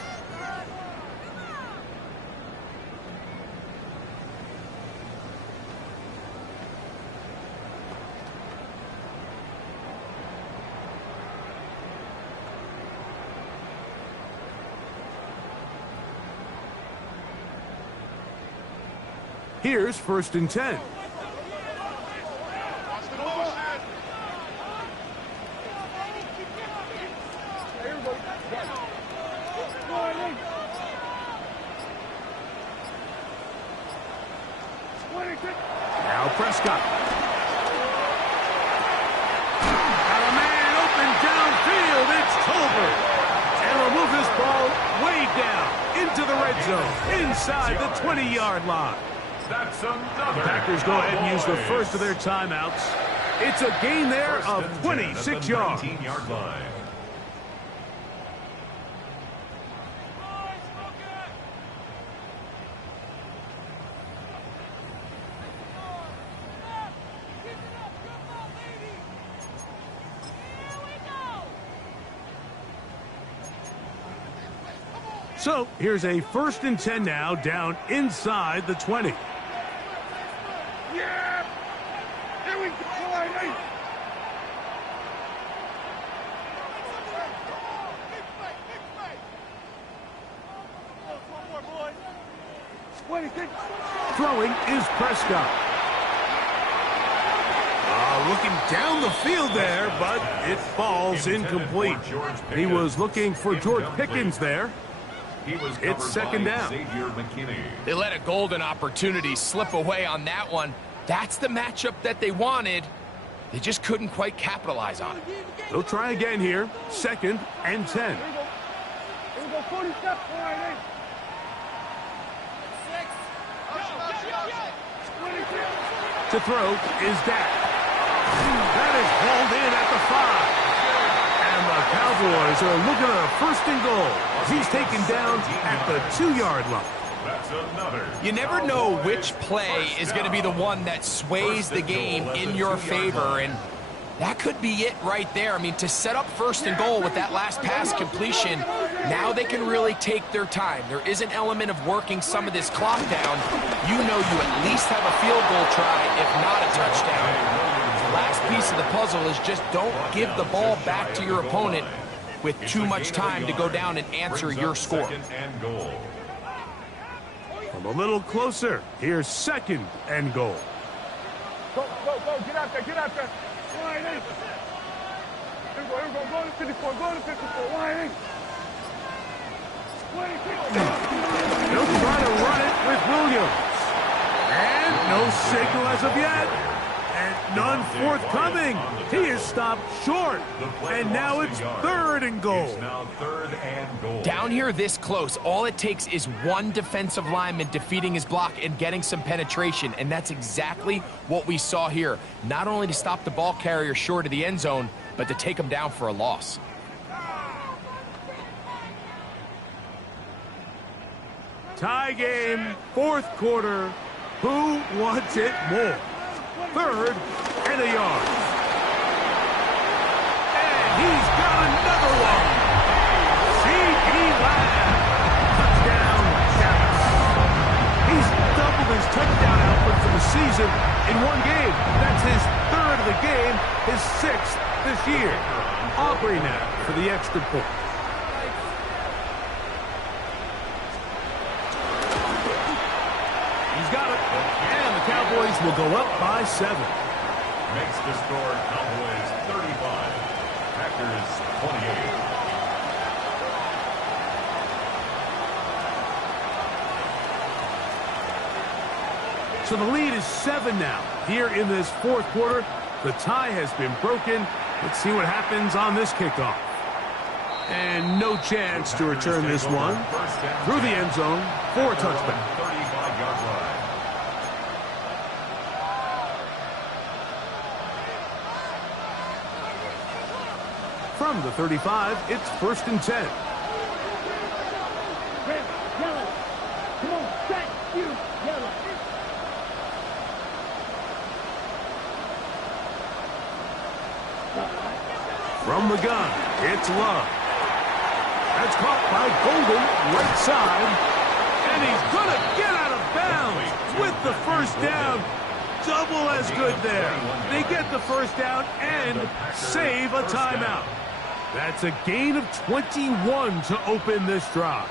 Here's 1st and 10. Now Prescott. Got a man open downfield. It's Tolbert. And will move this ball way down into the red zone, inside the 20-yard line. That's another. Packers go ahead and use the first of their timeouts. It's a gain there of 26 yards. 19-yard line. So here's a 1st and 10 now, down inside the 20. Yeah! Here we go! Throwing is Prescott. Looking down the field there, but it falls incomplete. He was looking for George Pickens there. It's 2nd down. They let a golden opportunity slip away on that one. That's the matchup that they wanted. They just couldn't quite capitalize on it. They'll try again here. 2nd and 10. Here we go, 40 steps. To throw is Dak. That is hauled in at the 5. And the Cowboys are looking at a 1st and goal. He's taken down at the 2-yard line. That's another. You never know which play is going to be the one that sways the game in your favor, and that could be it right there. I mean, to set up 1st and goal with that last pass completion, now they can really take their time. There is an element of working some of this clock down. You know you at least have a field goal try, if not a touchdown. Last piece of the puzzle is just don't give the ball back to your opponent with too much time to go down and answer your score. 2nd and goal. From a little closer, here's 2nd and goal. Go, get out there. Line in. Here we go, go to 54, line in. They'll try to run it with Williams. And no signal as of yet. And none forthcoming. He is stopped short. And now it's 3rd and goal. It's now 3rd and goal. Down here this close, all it takes is one defensive lineman defeating his block and getting some penetration, and that's exactly what we saw here. Not only to stop the ball carrier short of the end zone, but to take him down for a loss. Tie game, 4th quarter. Who wants it more? 3rd and a yard. And he's got another one. C.D. Lamb. Touchdown, Dallas. He's doubled his touchdown output for the season in one game. That's his 3rd of the game, his 6th this year. Aubrey now for the extra point. He's got it. And the Cowboys will go up by 7. Makes the score Cowboys 35. Packers 28. So the lead is 7 now. Here in this fourth quarter, the tie has been broken. Let's see what happens on this kickoff. And no chance to return this one through the end zone for a touchback. 35-yard line. From the 35, it's 1st and 10. Red, yellow. Come on, set, you, yellow. From the gun, it's Love. That's caught by Golden, right side. And he's going to get out of bounds with the first down. Double as good there. They get the first down and save a timeout. That's a gain of 21 to open this drive.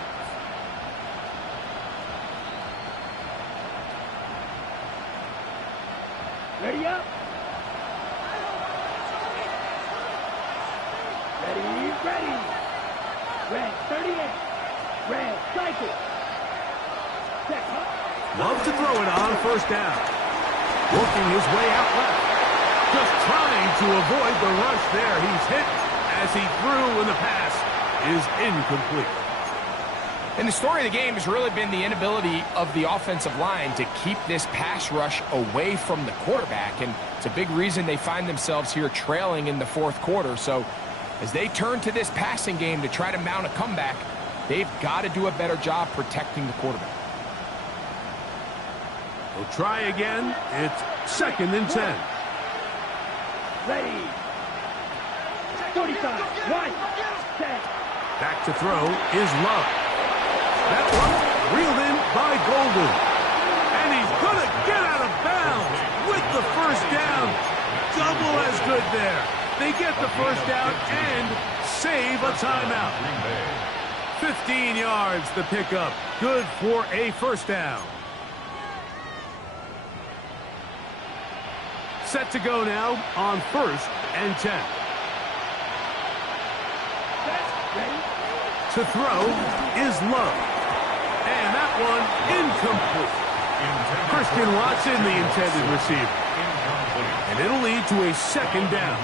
Ready up. Ready. Red, 38. Red, cycle. Check. Love to throw it on first down. Working his way out left. Just trying to avoid the rush there. He's hit as he threw, and the pass is incomplete. And the story of the game has really been the inability of the offensive line to keep this pass rush away from the quarterback. And it's a big reason they find themselves here trailing in the fourth quarter. So as they turn to this passing game to try to mount a comeback, they've got to do a better job protecting the quarterback. We'll try again. It's 2nd and 10. Ready. 45. Right. Set. Back to throw is Love. That one reeled in by Golden. And he's going to get out of bounds with the first down. Double as good there. They get the first down and save a timeout. 15 yards the pickup. Good for a first down. Set to go now on 1st and 10. To throw is Love. And that one incomplete. Christian Watson, the intended receiver. And it'll lead to a 2nd down.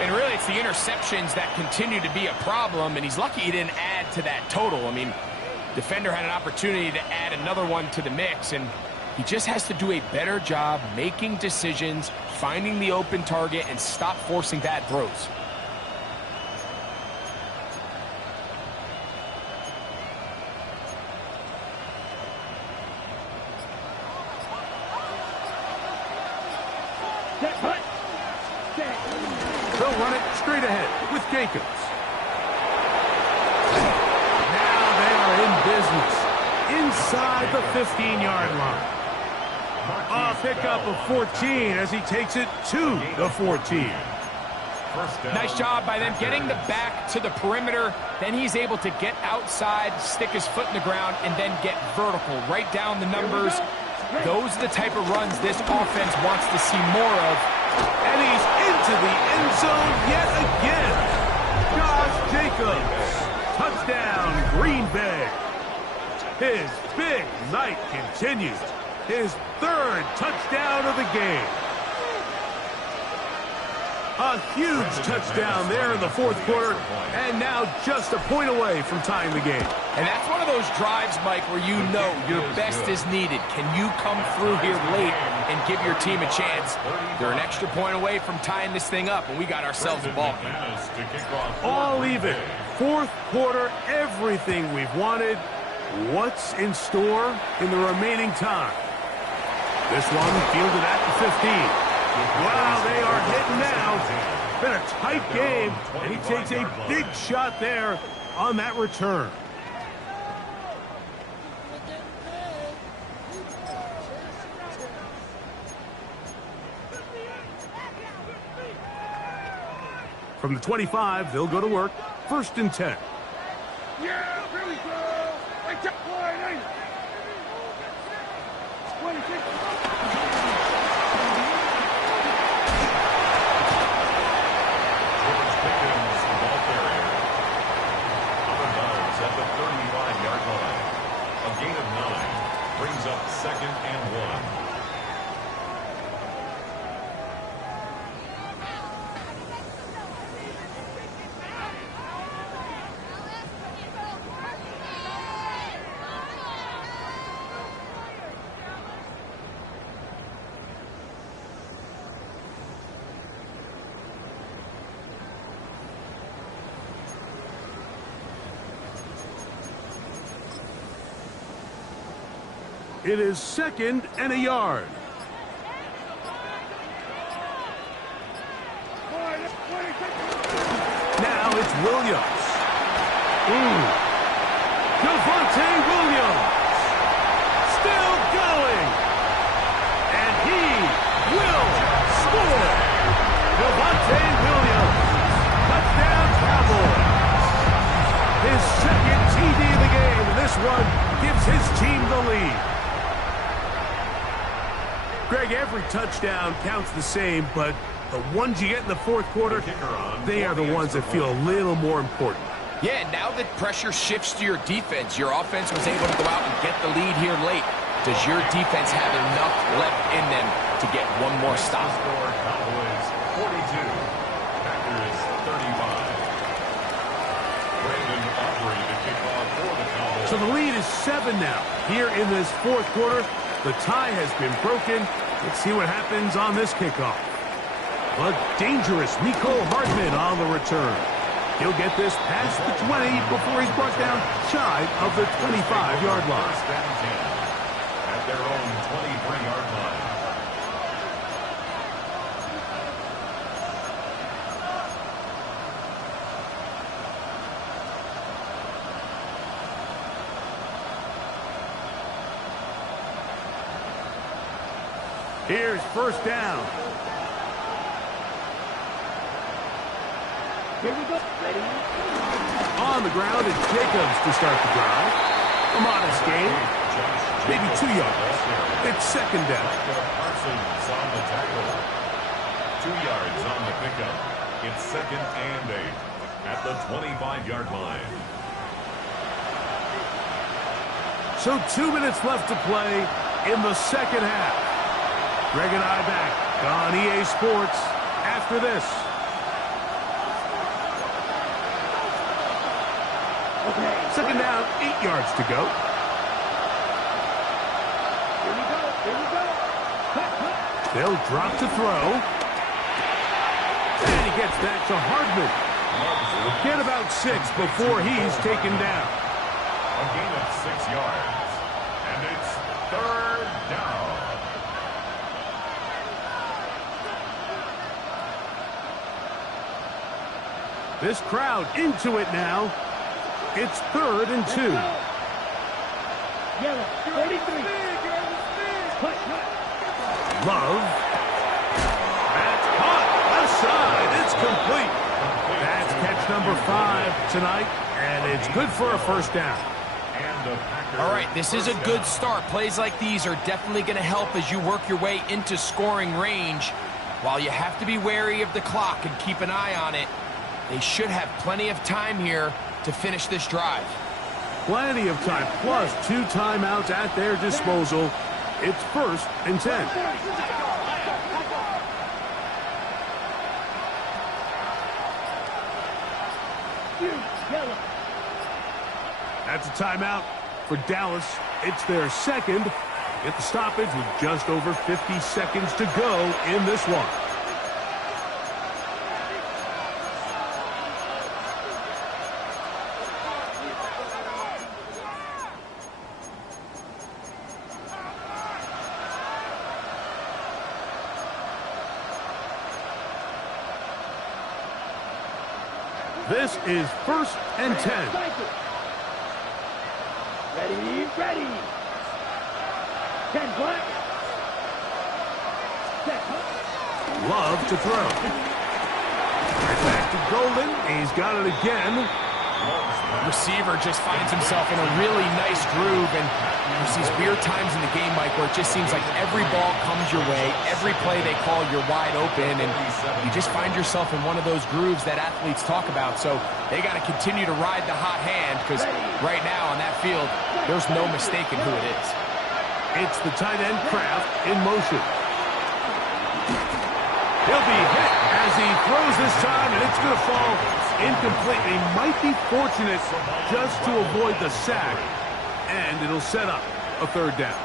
And really, it's the interceptions that continue to be a problem, and he's lucky he didn't add to that total. I mean, defender had an opportunity to add another one to the mix, and he just has to do a better job making decisions, finding the open target, and stop forcing bad throws. They'll run it straight ahead with Jacobs. Now they are in business inside the 15-yard line. A pickup of 14 as he takes it to the 14. Nice job by them getting the back to the perimeter. Then he's able to get outside, stick his foot in the ground, and then get vertical. Right down the numbers. Those are the type of runs this offense wants to see more of. And he's into the end zone yet again. Josh Jacobs. Touchdown, Green Bay. His big night continues. His 3rd touchdown of the game. A huge touchdown there in the fourth quarter, and now just a point away from tying the game. And that's one of those drives, Mike, where you know your best is needed. Can you come through here late and give your team a chance? They're an extra point away from tying this thing up, and we got ourselves a ball game. All even. Fourth quarter, everything we've wanted. What's in store in the remaining time? This one fielded at the 15. Wow, they are hitting now. Been a tight game, and he takes a big shot there on that return. From the 25, they'll go to work. 1st and 10. Yeah, here we go. Like that line, 26. At the 35-yard line. A gain of 9 brings up 2nd and 1. It is 2nd and a yard. Now it's Williams. Got2eat Williams. Still going. And he will score. Got2eat Williams. Touchdown Cowboys. His 2nd TD of the game. And this one gives his team the lead. Greg, every touchdown counts the same, but the ones you get in the fourth quarter, they are the ones that feel a little more important. Yeah, now that pressure shifts to your defense, your offense was able to go out and get the lead here late. Does your defense have enough left in them to get one more stop? Cowboys 42, Packers 35. Brandon Aubrey to kick off for the Cowboys. So the lead is 7 now. Here in this fourth quarter, the tie has been broken. Let's see what happens on this kickoff. A dangerous Miko Hardman on the return. He'll get this past the 20 before he's brought down shy of the 25-yard line. First and 10 at their own 23-yard line. Here's first down. Here we go. Ready? On the ground, it's Jacobs to start the drive. A modest gain, maybe 2 yards. It's 2nd down. Parsons on the tackle. 2 yards on the pickup. It's 2nd and 8 at the 25-yard line. So 2 minutes left to play in the second half. Greg and I back on EA Sports after this. Second down, 8 yards to go. Here we go. Here we go. They'll drop to throw. And he gets that to Hardman. Get about 6 before he's taken down. A gain of 6 yards. And it's 3rd down. This crowd into it now. It's 3rd and 2. Yellow. 43. Cut. Love. That's caught. Aside. It's complete. That's catch number 5 tonight. And it's good for a first down. All right, this is a good start. Plays like these are definitely going to help as you work your way into scoring range. While you have to be wary of the clock and keep an eye on it, they should have plenty of time here to finish this drive. Plenty of time, plus 2 timeouts at their disposal. It's 1st and 10. Yellow. That's a timeout for Dallas. It's their 2nd. Get the stoppage with just over 50 seconds to go in this one. This is 1st and 10. Ready. 10 black. Love to throw. Right back to Golden. He's got it again. Receiver just finds himself in a really nice groove, and there's these weird times in the game, Mike, where it just seems like every ball comes your way, every play they call, you're wide open, and you just find yourself in one of those grooves that athletes talk about. So they got to continue to ride the hot hand, because right now on that field, there's no mistaking who it is. It's the tight end Kraft in motion. He'll be hit as he throws this time, and it's going to fall incomplete. He might be fortunate just to avoid the sack, and it'll set up a 3rd down.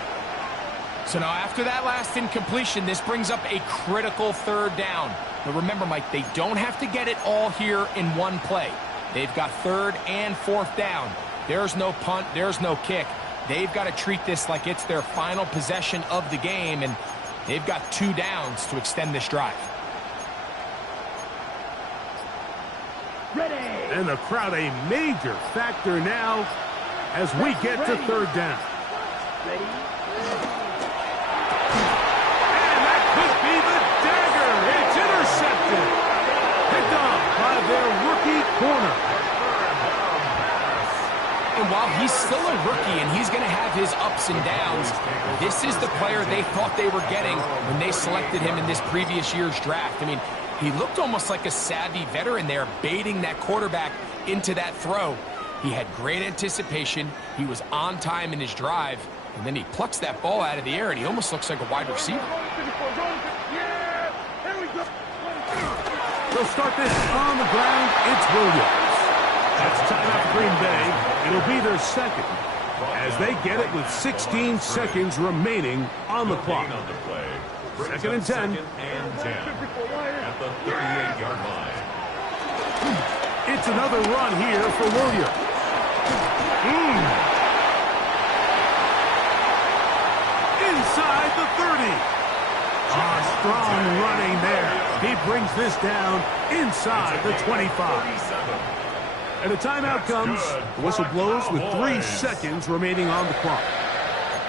So now after that last incompletion, this brings up a critical 3rd down. But remember, Mike, they don't have to get it all here in one play. They've got 3rd and 4th down. There's no punt, there's no kick. they've got to treat this like it's their final possession of the game, and they've got 2 downs to extend this drive. And the crowd a major factor now as we get to 3rd down. And that could be the dagger. It's intercepted. Picked off by their rookie corner. And while he's still a rookie and he's going to have his ups and downs, this is the player they thought they were getting when they selected him in this previous year's draft. I mean, he looked almost like a savvy veteran there, baiting that quarterback into that throw. He had great anticipation. He was on time in his drive, and then he plucks that ball out of the air, and he almost looks like a wide receiver. They'll start this on the ground. It's Williams. That's timeout for Green Bay. It'll be their 2nd as they get it with 16 seconds remaining on the clock. 2nd and 10. At the 38-yard line. It's another run here for Williams. Inside the 30. Strong running there. He brings this down inside the 25. And a timeout comes. The whistle blows with 3 seconds remaining on the clock.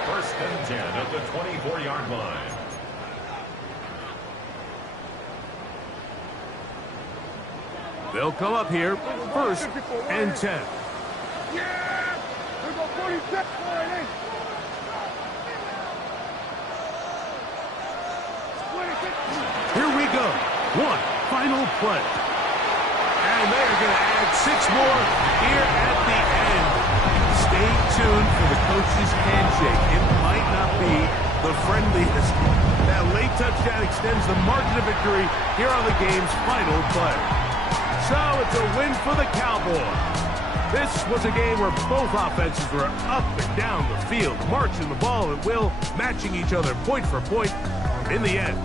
1st and 10 at the 24-yard line. They'll come up here. 1st and 10. Here we go. 1 final play. And they are going to add 6 more here at the end. Stay tuned for the coach's handshake. It might not be the friendliest. That late touchdown extends the margin of victory here on the game's final play. So it's a win for the Cowboys. This was a game where both offenses were up and down the field, marching the ball at will, matching each other point for point. In the end,